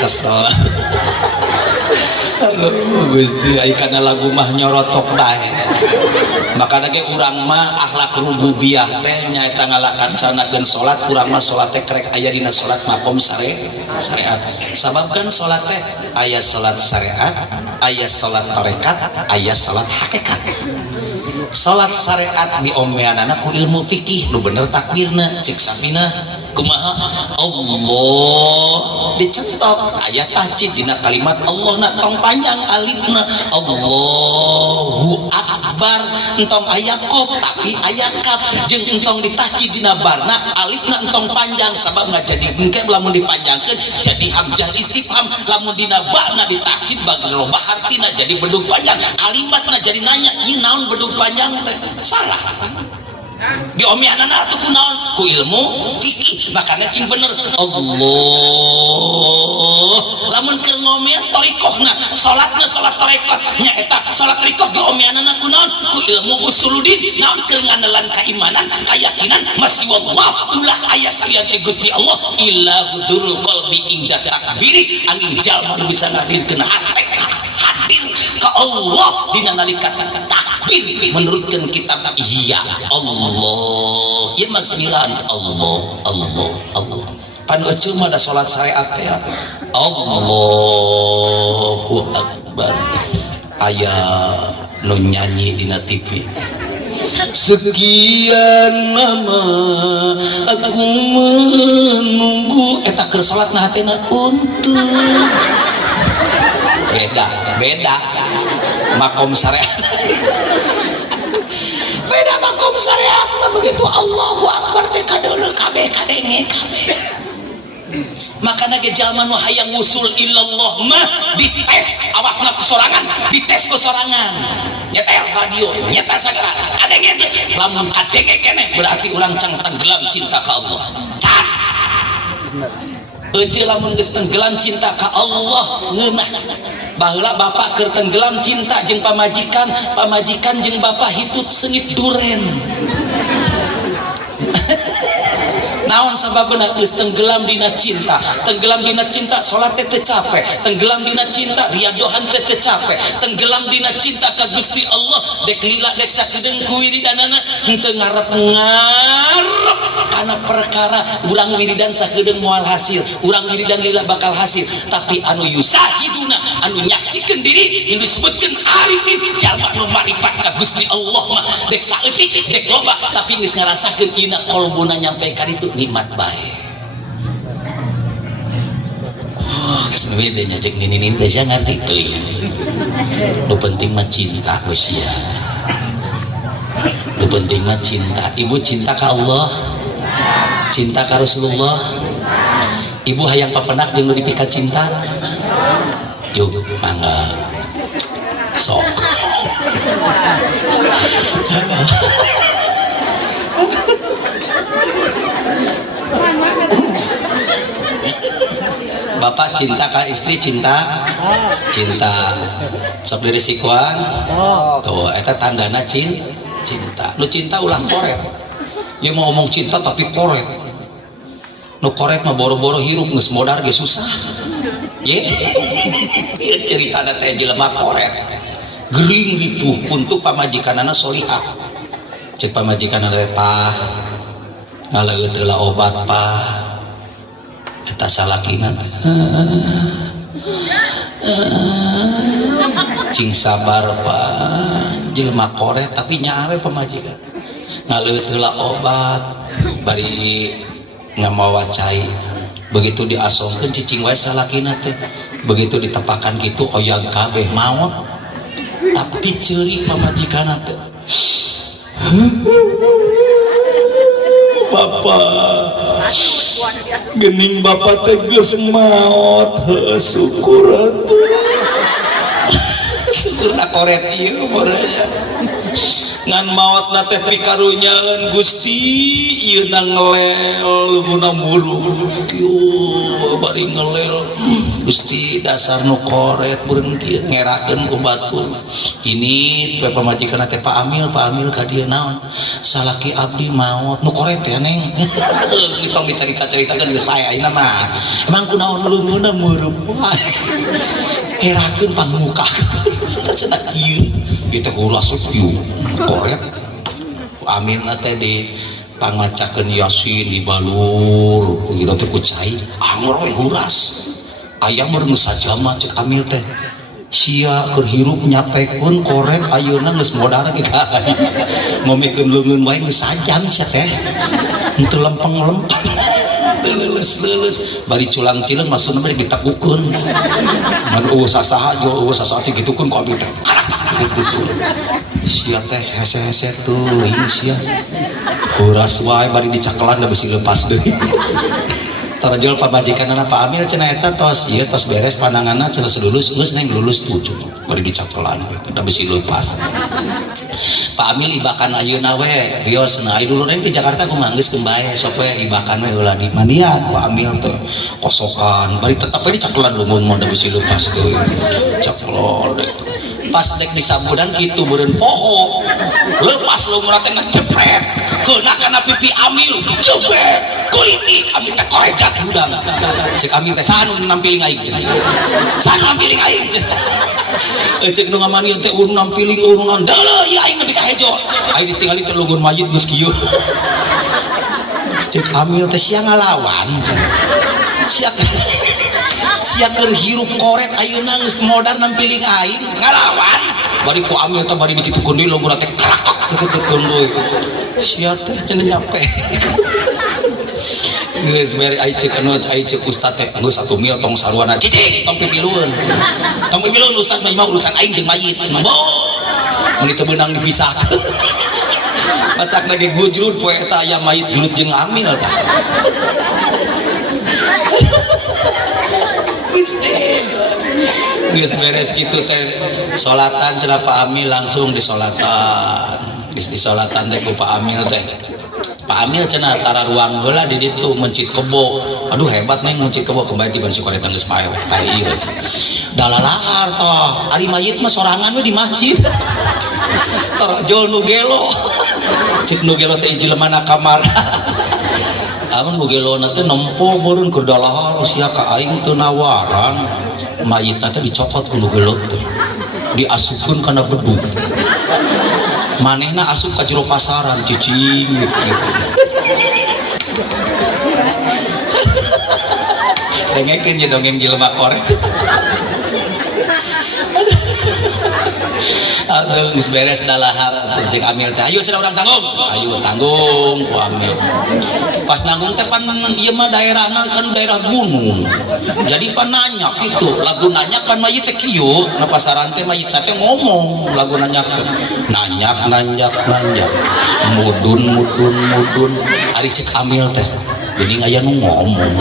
kesel Aduh Gusti aikana lagu mah nyorotok dae maka lagi urang mah akhlak rububiyah teh nyaeta ngalaksanakeun salat urang mah salat teh krek aya dina salat makom syariat sabab kan salat teh aya salat syariat aya salat tarekat aya salat hakikat. Salat syariat diomeanana ku ilmu fikih nu bener takbirna cek sabina kumaha Allah dicentok aya tahjid dina kalimat Allah na tong panjang alifna Allahu akbar entong aya qaf tapi aya kaf jeung entong ditahjid dina barna alifna entong panjang sabab ngajadi engke lamun dipanjangkeun jadi hamzah istifham lamun dina barna ditahjid bagi loba artina jadi bedug panjang kalimatna jadi nanya ieu naon bedug panjang teh salah diomeanana atuh kunaon ku ilmu fikih makanya cing bener Allah lamun keur ngomean tarikohna salatna salat tarekat nyaeta salat tarekat diomeanana kunaon ku ilmu usuluddin naon keur nganelan keimanan keyakinan masih wallah ulah aya salian ti Gusti Allah illa hudurul qalbi inda takbiri angin jalma nu bisa ngadirkeun hate hadir ka Allah dina nalika takbir menurutkan kitab Ihya Allah ieu mah 9 Allah pan euceul mah da salat syariat teh Allahu akbar aya nu nyanyi dina TV sekian lama aku menunggu eta keur salatna hatena untuk beda makom syariat beda makom syariat mah begitu Allahu akbar teh kadeuleu kabeh kadenge kabeh makana ge jalma nu hayang usul illallah mah dites awakna kesorangan dites kesorangan nyetel radio nyetel sagala kadenge teh lamun kadenge keneh berarti urang can tenggelam cinta ka Allah can eueuh lamun geus tenggelam cinta ka Allah ngeunah baheula bapak keur tenggelam cinta jeung pamajikan jeung bapak hitut sengit duren naon sababna geus tenggelam dina cinta salat teh teu capek tenggelam dina cinta riadohan teh teu capek tenggelam dina cinta ka Gusti Allah dek lila dek sakedeung ku wiridanana henteu ngarep kana perkara urang wiridan sakedeung moal hasil urang wiridan lila bakal hasil tapi anu yusahiduna anu nyaksikeun diri anu disebutkeun arifin jalma nu marifat ka Gusti Allah mah dek saeutik dek loba tapi geus ngarasakeun ina qalbuna nyampe ka ditu nikmat bae. Oh, geus beda nya cek ninin teh jangan ngerti teuing. Nu penting mah cinta geus ya. Nu penting mah cinta. Ibu cinta ka Allah. Cinta ka Rasulullah. Ibu hayang papenak jeung nu dipika cinta. Juk mangga. Sok. Bapak cinta ka istri cinta sok dirisikoan tuh eta tandana cinta nu cinta ulah koret dia mau ngomong cinta tapi koret nu koret mah boro-boro hirup geus modar ge susah ye ieu ceritana teh jelema koret gering ripuh untuk pamajikanana solihah cek pamajikanana teh pah ngaleut heula obat pah eta salakina cing sabar pak jelema koret tapi nyawe pamajikan ngaleut heula obat bari ngamawa cai begitu diasongkeun cicing wae salakina teh begitu ditepakan kitu oyang kabeh maot tapi ceurik pamajikanna teh Bapak gening bapak tegas maot syukur syukur na koret ieu ngan maot nate pikarunyaeun Gusti ieu na ngelel guna muru yo bari ngelel Gusti dasar nu koret beureun kieu ngerakeun ku batur ini teh pamajikan teh Pak Amil ka dieu naon salaki abdi maot nu koret ya neng ditong dicarita-caritakeun geus pae ayeuna mah emang kunaon leungeunna meureub ngerakeun pamuka cenah kieu ieu teh uras kieu koret amin teh di pangacakeun Yasin dibalur kugira teh ku cai angor we huras aya meureun geus sajama cek Amil teh sia keur hirup nyapekeun koret ayeuna geus modar kita ngomekeun leungeun wae geus sajam sia teh henteu lempeng-lempeng leuleus bari culang cileung maksudna bari ditegukeun mun sasaha jo sasaha gitukeun ku abi teh gitu sia teh hese-hese teuing sia uras wae bari dicakelan da besi leupas deui tarajul pamajikanna Pak Amil cenah eta tos ieu tos beres pandanganna cenah sedulus geus neng lulus tujuh bari dicakelan da besi leupas Pak Amil ibakan ayeuna we bios na dulu neng di Jakarta kumaha geus kembae sok we ibakan we heula di manian Pak Amil teh kosokan bari tetep we dicakelan lumung da besi leupas deui caklol deh pas dek disambudan gitu beureun poho lepas lumur teh ngecepret keuna kana pipi Amil jebet kulitik Amil teh korejat hudang cek Amil teh sanu nampiling aing sanu nampiling aing cek nu ngamanian teh urang nampiling urang deuleuh ieu aing nepi ka hejo aing ditinggali teh lunggun mayit geus kieu cek Amil teh sia ngalawan sia keur hirup koret ayeuna geus modar nampiling aing ngalawan bari ku Amil teh bari dikitukeun deui lungguh teh karakak dikitukeun deui sia teh cenah nyampe geus bari ai ceuk ustad teh geus 1 mil tong saruana cicing tong pipilueun ustad mah urusan aing jeung mayit cenah bo mun teu beunang dipisahkeun matak lagi gujrut poe eta aya mayit gelut jeung Amil tah geus beres kitu teh salatan cenah Pak Amil langsung disolatan teh ku Pak Amil teh Pak Amil cenah tara ruang heula di ditu mencit kebo aduh hebat neng mencit kebo kembali di bansi koret geus pae ieu dalalahar toh ari mayit mah sorangan we di masjid tarajol nu gelo cik nu gelo teh jelemana kamar amun nu gelona teh nempo beureun keur dalahar sia ka aing teu nawaran mayitna teh dicopot ku nu gelo teh diasupkeun kana bedug manehna asup ka jero pasaran cicing gitu dengekeun ye dongeng jelema korek aduh geus beres dalahar jeung Amil teh ayo cenah urang tanggung ayo tanggung ku Amil pas nanggung teh pan ieu mah daerahna kan daerah gunung jadi pan nanya kitu lagu nanya kan mayit teh kieu na pasaran teh mayit teh ngomong lagu nanya mudun ari cek Amil teh geuning aya nu ngomong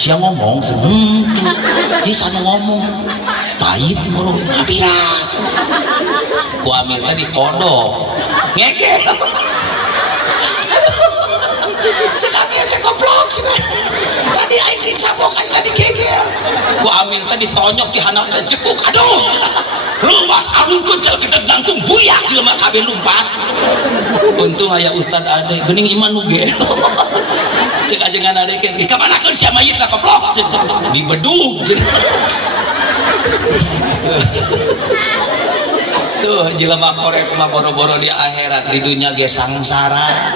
sia ngomong ieu sanu ngomong mayit meureun ngapira ku Amil teh dipodok ngegel cek Amil teh goblok tadi aing dicapokan tadi gegel ku Amil teh ditonyok di handap teh cekuk aduh ruas alun kuncel kita gantung buyak jelema kabeh lumpat untung aya ustad ade geuning iman nu gelo cek ajengan ade ke kamanakeun sia mayit na goblok di bedug tuh jelema korek mah boro-boro di akhirat di dunia ge sangsara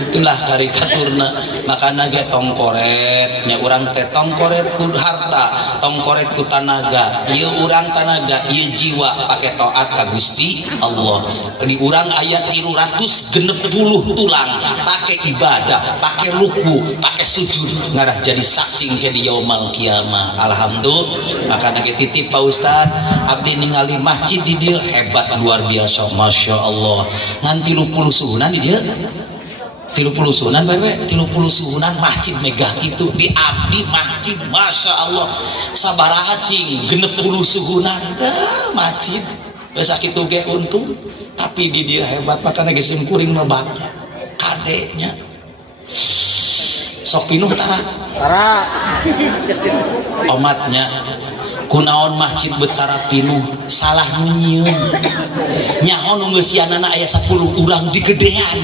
itulah karikaturna makana ge tong koret nya urang teh tong koret ku harta tong koret ku tanaga ieu urang tanaga ieu jiwa pake taat ka Gusti Allah di urang aya 360 tulang pake ibadah pake ruku pake sujud ngarah jadi saksi ke di yaumul kiamah alhamdulillah makana ge titip Pak Ustad abdi ningali masjid di dieu hebat luar biasa Masya Allah ngan 30 suhunan di dia 30 suhunan bae 30 suhunan masjid megah itu di abdi masjid Masya Allah sabaraha cing 60 suhunan masjid sakit ge untung tapi di dia hebat makanya geus kuring mah kadenya sok pinuh tara omatnya kunaon masjid betara pinuh salah nyieun nyaho nu geus sianana aya 10 urang di gedean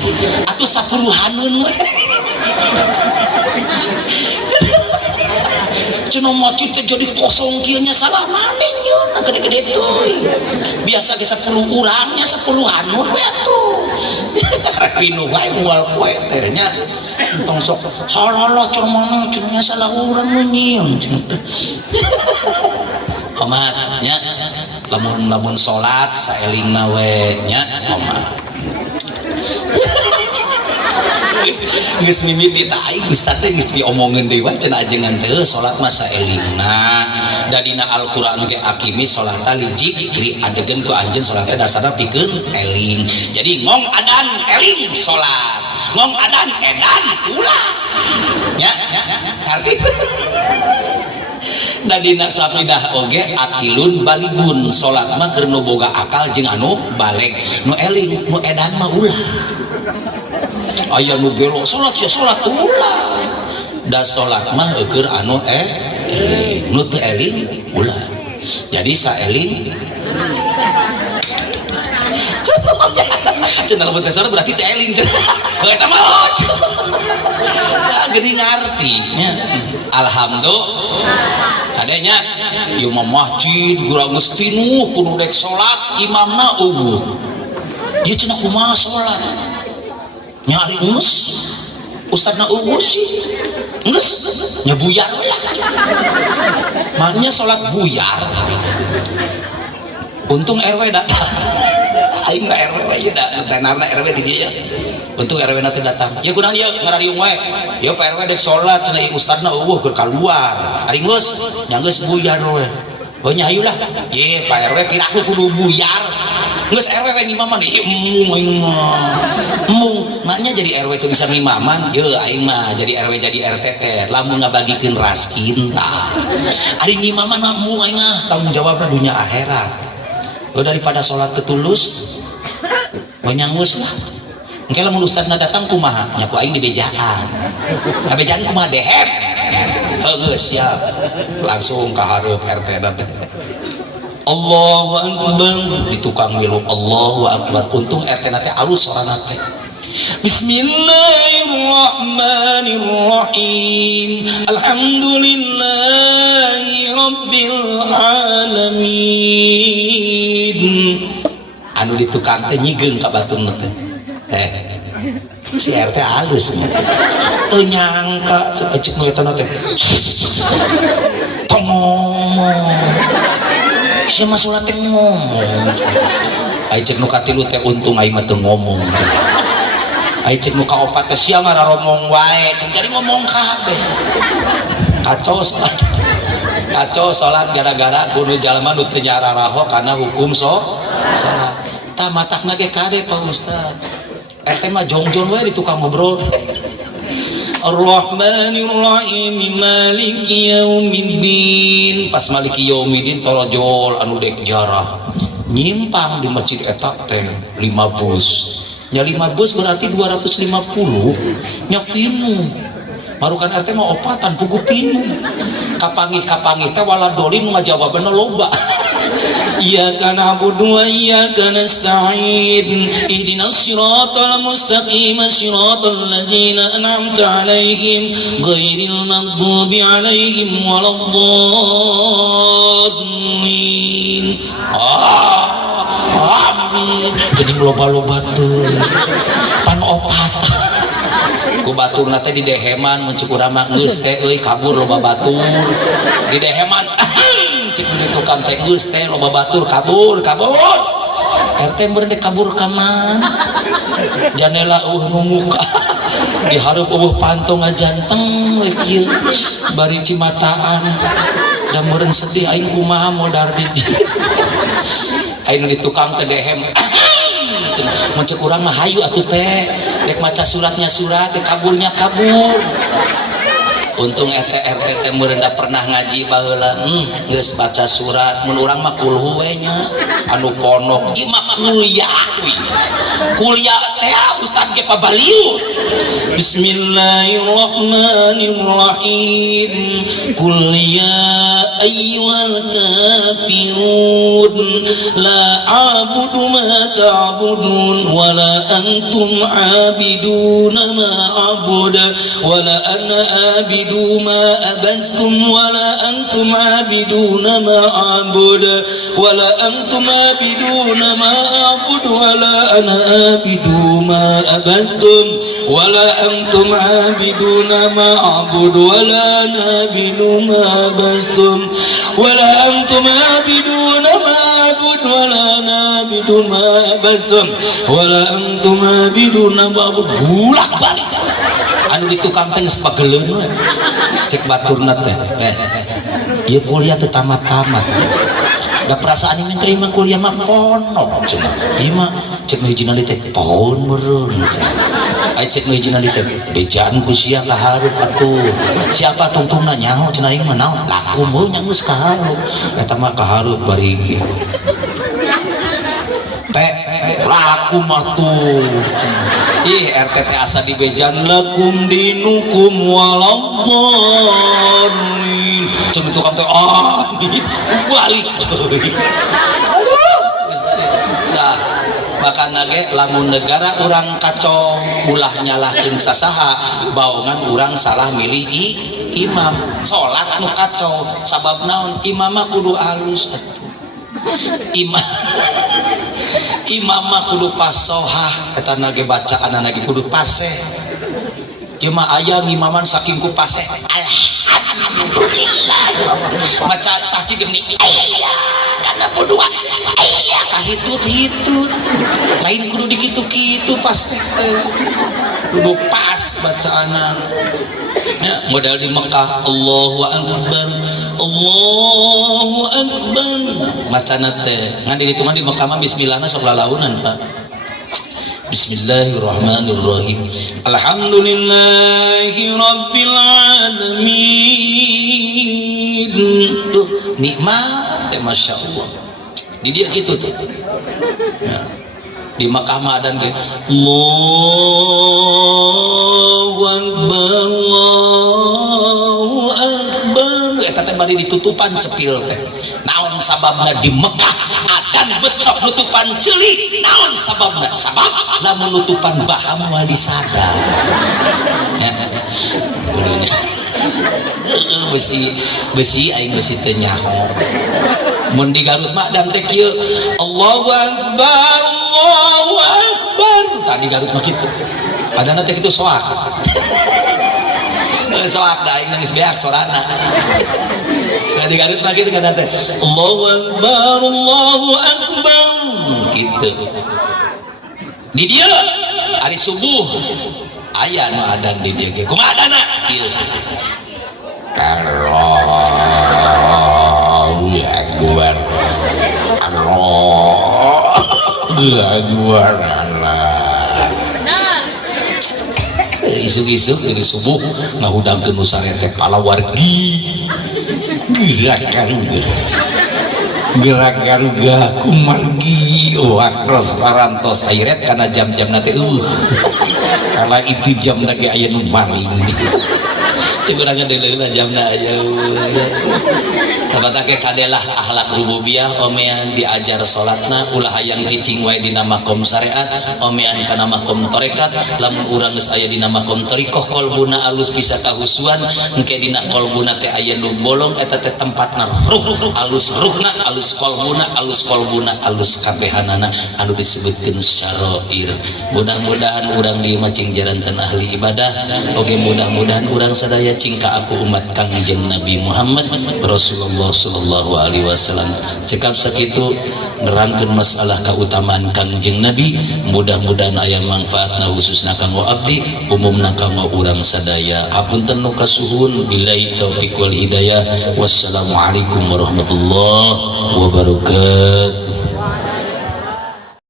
atuh 10-haneun cenah masjid teh jadi kosong kieu nya salah maneh nyeun gede-gede teuy biasa ge 10 urangnya 10-haneun we atuh pinuh wae moal poe teh nya tong sok salala cur mana cenah salah urang nu nyieun cenah omat nya lamun salat saelingna we nya omat geus mimiti tah aing ustaz teh geus diomongkeun deui wae cenah ajengan teh salat mah saelingna da dina Al-Qur'an ge akimi salata li dzikri adegeun ku anjeun salat teh dasarna pikeun eling jadi ngong adan eling salat ngong adan edan ulah nya karti da dina sapidah oge akilun baligun salat mah keur nu boga akal jeung anu baleg nu eling nu edan mah ulah aya nu gelo salat ya salat ulah da salat mah keur anu eling nu teu eling ulah jadi saeling cenah lamun teh salat berarti teh eling eta mah geuning ngarti nya alhamdulillah kadenya ieu mah masjid geura geus pinuh kudu dek salat imamna eueuh ieu cenah kumaha salat nyari geus ustadna eueuh sih geus nya buyar we lah maknya salat buyar untung RW datang aing mah RW we da tenarna RW di dieu untung RW na teh datang ya kunaon ieu ngarariung we ya Pak RW dek salat cenah ieu ustadna eueuh keur kaluar ari geus nya geus buyar we oh nya ayo lah ye Pak RW kira aku kudu buyar geus RW we ngimaman emung aing mah emung maknya jadi RW teh bisa ngimaman ye aing mah jadi RW jadi RT teh lamun ngabagikeun raskin tah ari ngimaman mah emung aing mah tanggung jawabna dunya akhirat daripada sholat ketulus nyanggus lah engke lamun ustadna datang kumaha nya ku aing dibejaan ngabejaan kumaha dehep geus siap langsung ka hareup RT teh Allahu akbar di tukang milu Allahu akbar untung RT na teh alus sorana teh Bismillahirrahmanirrahim Alhamdulillahi Rabbil Alamin anu di tukang teh nyigeung ka batur teh si RT halus teu nyangka cek nu eta teh ngomong sia mah salat teh ngomong ai cek nu katilu teh untung ai mah teu ngomong ai cek nu kaopat teh sia mah raromong wae cek jadi ngomong kabeh kacau salat gara-gara kudu jalma nu teu nyararaho kana hukum salat tah matakna ge kade Pak Ustad RT mah jongjong wae di tukang ngobrol Ar-Rahmanir-Rahim Maliki Yaumiddin pas Maliki Yaumiddin torojol anu dek jarah nyimpang di masjid eta teh 5 bus nya 5 bus berarti 250 nya pinuh marukan RT mah opatan pugu pinuh kapangih teh waladolin ngajawabna loba iyyaka na'budu wa iyyaka nasta'in ihdinas siratal mustaqim siratal ladzina an'amta 'alaihim ghairil maghdubi 'alaihim waladdallin jadi loba-loba tuh pan opat ku batur nate di deheman mencukur amak geus teh euy kabur loba batur di deheman cik di tukang teh geus teh loba batur kabur RT beureuh kabur ka mana janela muka dihareup pantong ngajanteng we kieu bari cimataan da meureun sedih aing kumaha modar di aing di tukang teh dehem mencek urang mah hayu atuh teh dek maca suratnya surat dek kaburnya kabur untung RT teh merendah pernah ngaji baheula geus baca surat mun urang mah kulhu we nya anu ponok ieu mah kuliah teh ustad ge pabaliu bismillahirrahmanirrahim qul ya ayyuhal kafirun la a'budu ma ta'budun wa la antum 'abiduna ma a'budu wa la ana a'budu ma abadtum wa la antum 'abiduna ma a'budu wa la antum 'abiduna ma a'budu wa la ana a'budu ma abadtum wa la antum 'abiduna ma a'budu wa la ana a'budu ma abadtum wa la antum 'abiduna ma a'budu wa la ana a'budu ma abadtum wa la antum 'abiduna ma a'budu bulak-balik anu di tukang teh geus pageleun we cek baturna teh ieu kuliah teh tamat-tamat da perasaan ini terima kuliah mah ponok cuma ieu mah cek hiji nali teh pohon meureun ai cek hiji nali teh bejaan ku sia kahareup atuh siapa tungtungna nyaho cenah ieu mah naon laku meuh nya geus kahareup eta mah kahareup bari teh laku mah tuh ih RT asa dibejan lakum dinukum waladdallin cenah tukang teh balik nah makana ge lamun negara urang kacau ulah nyalahkeun sasaha baongan urang salah milih imam salat nu kacau sabab naon imam mah kudu alus atuh imam mah kudu pasohah eta nage bacaan nage kudu paseh ieu mah aya ngimaman saking ku paseh alhamdulillah maca tahti geni aya kana budua aya kahitut-hitut lain kudu dikitu-kitu paseh kudu pas bacaana ya modal di Mekah Allahu Akbar Allahu Akbar macana teh ngan dihitungan di Mekah mah bismillahna sok lalaunan Pak Bismillahirrahmanirrahim Alhamdulillahi Rabbil Alamin tuh nikmat teh Masya Allah di dia gitu tuh ya. Di Makkah mah adan ge Allahu Akbar Allahu Akbar eta teh bari ditutupan cepil teh naon sababna di Mekah adan becok nutupan ceulik naon sababna sabab lamun nutupan baham moal disadar ya benernya besi aing besi teh nyaho mun di Garut mah dan teh kieu Allahu Akbar Allahu Akbar tadi Garut mah kitu adana teh kitu soak soak da aing nangis beak sorana nah di Garut mah kitu kana teh Allahu Akbar Allahu Akbar kitu di dia hari subuh aya nu adan di dia ge kumaha adana kieu Allahu Akbar Allahu Akbar isuk-isuk dari subuh ngahudangkeun nu sarete palawargi gerak-garuga kumargi akros parantos airet kana jam-jam nate kala itu jam lagi aya nu maling cekurangan deuleuh jamna aya Tabatake kadelah akhlak rububiyah omean diajar salatna ulah hayang cicing wae dina makom syariat omean kana makom tarekat lamun urang geus aya dina makom tarikoh kolbuna alus bisa kahusuan engke dina kolbuna teh aya nu bolong eta teh tempatna ruh alus ruhna alus kolbuna alus kabehanana anu disebutkeun syarair mudah-mudahan urang dieu mah cing jarankeun ahli ibadah oge mudah-mudahan urang sadaya cing ka aku umat Kangjeng Nabi Muhammad Rasulullah sallallahu alaihi wasallam cekap sakitu nerangkeun masalah keutamaan Kangjeng Nabi mudah-mudahan aya manfaatna khususna kanggo abdi umumna kanggo urang sadaya hapunten nu kasuhun billahi taufik wal hidayah wassalamualaikum warahmatullahi wabarakatuh.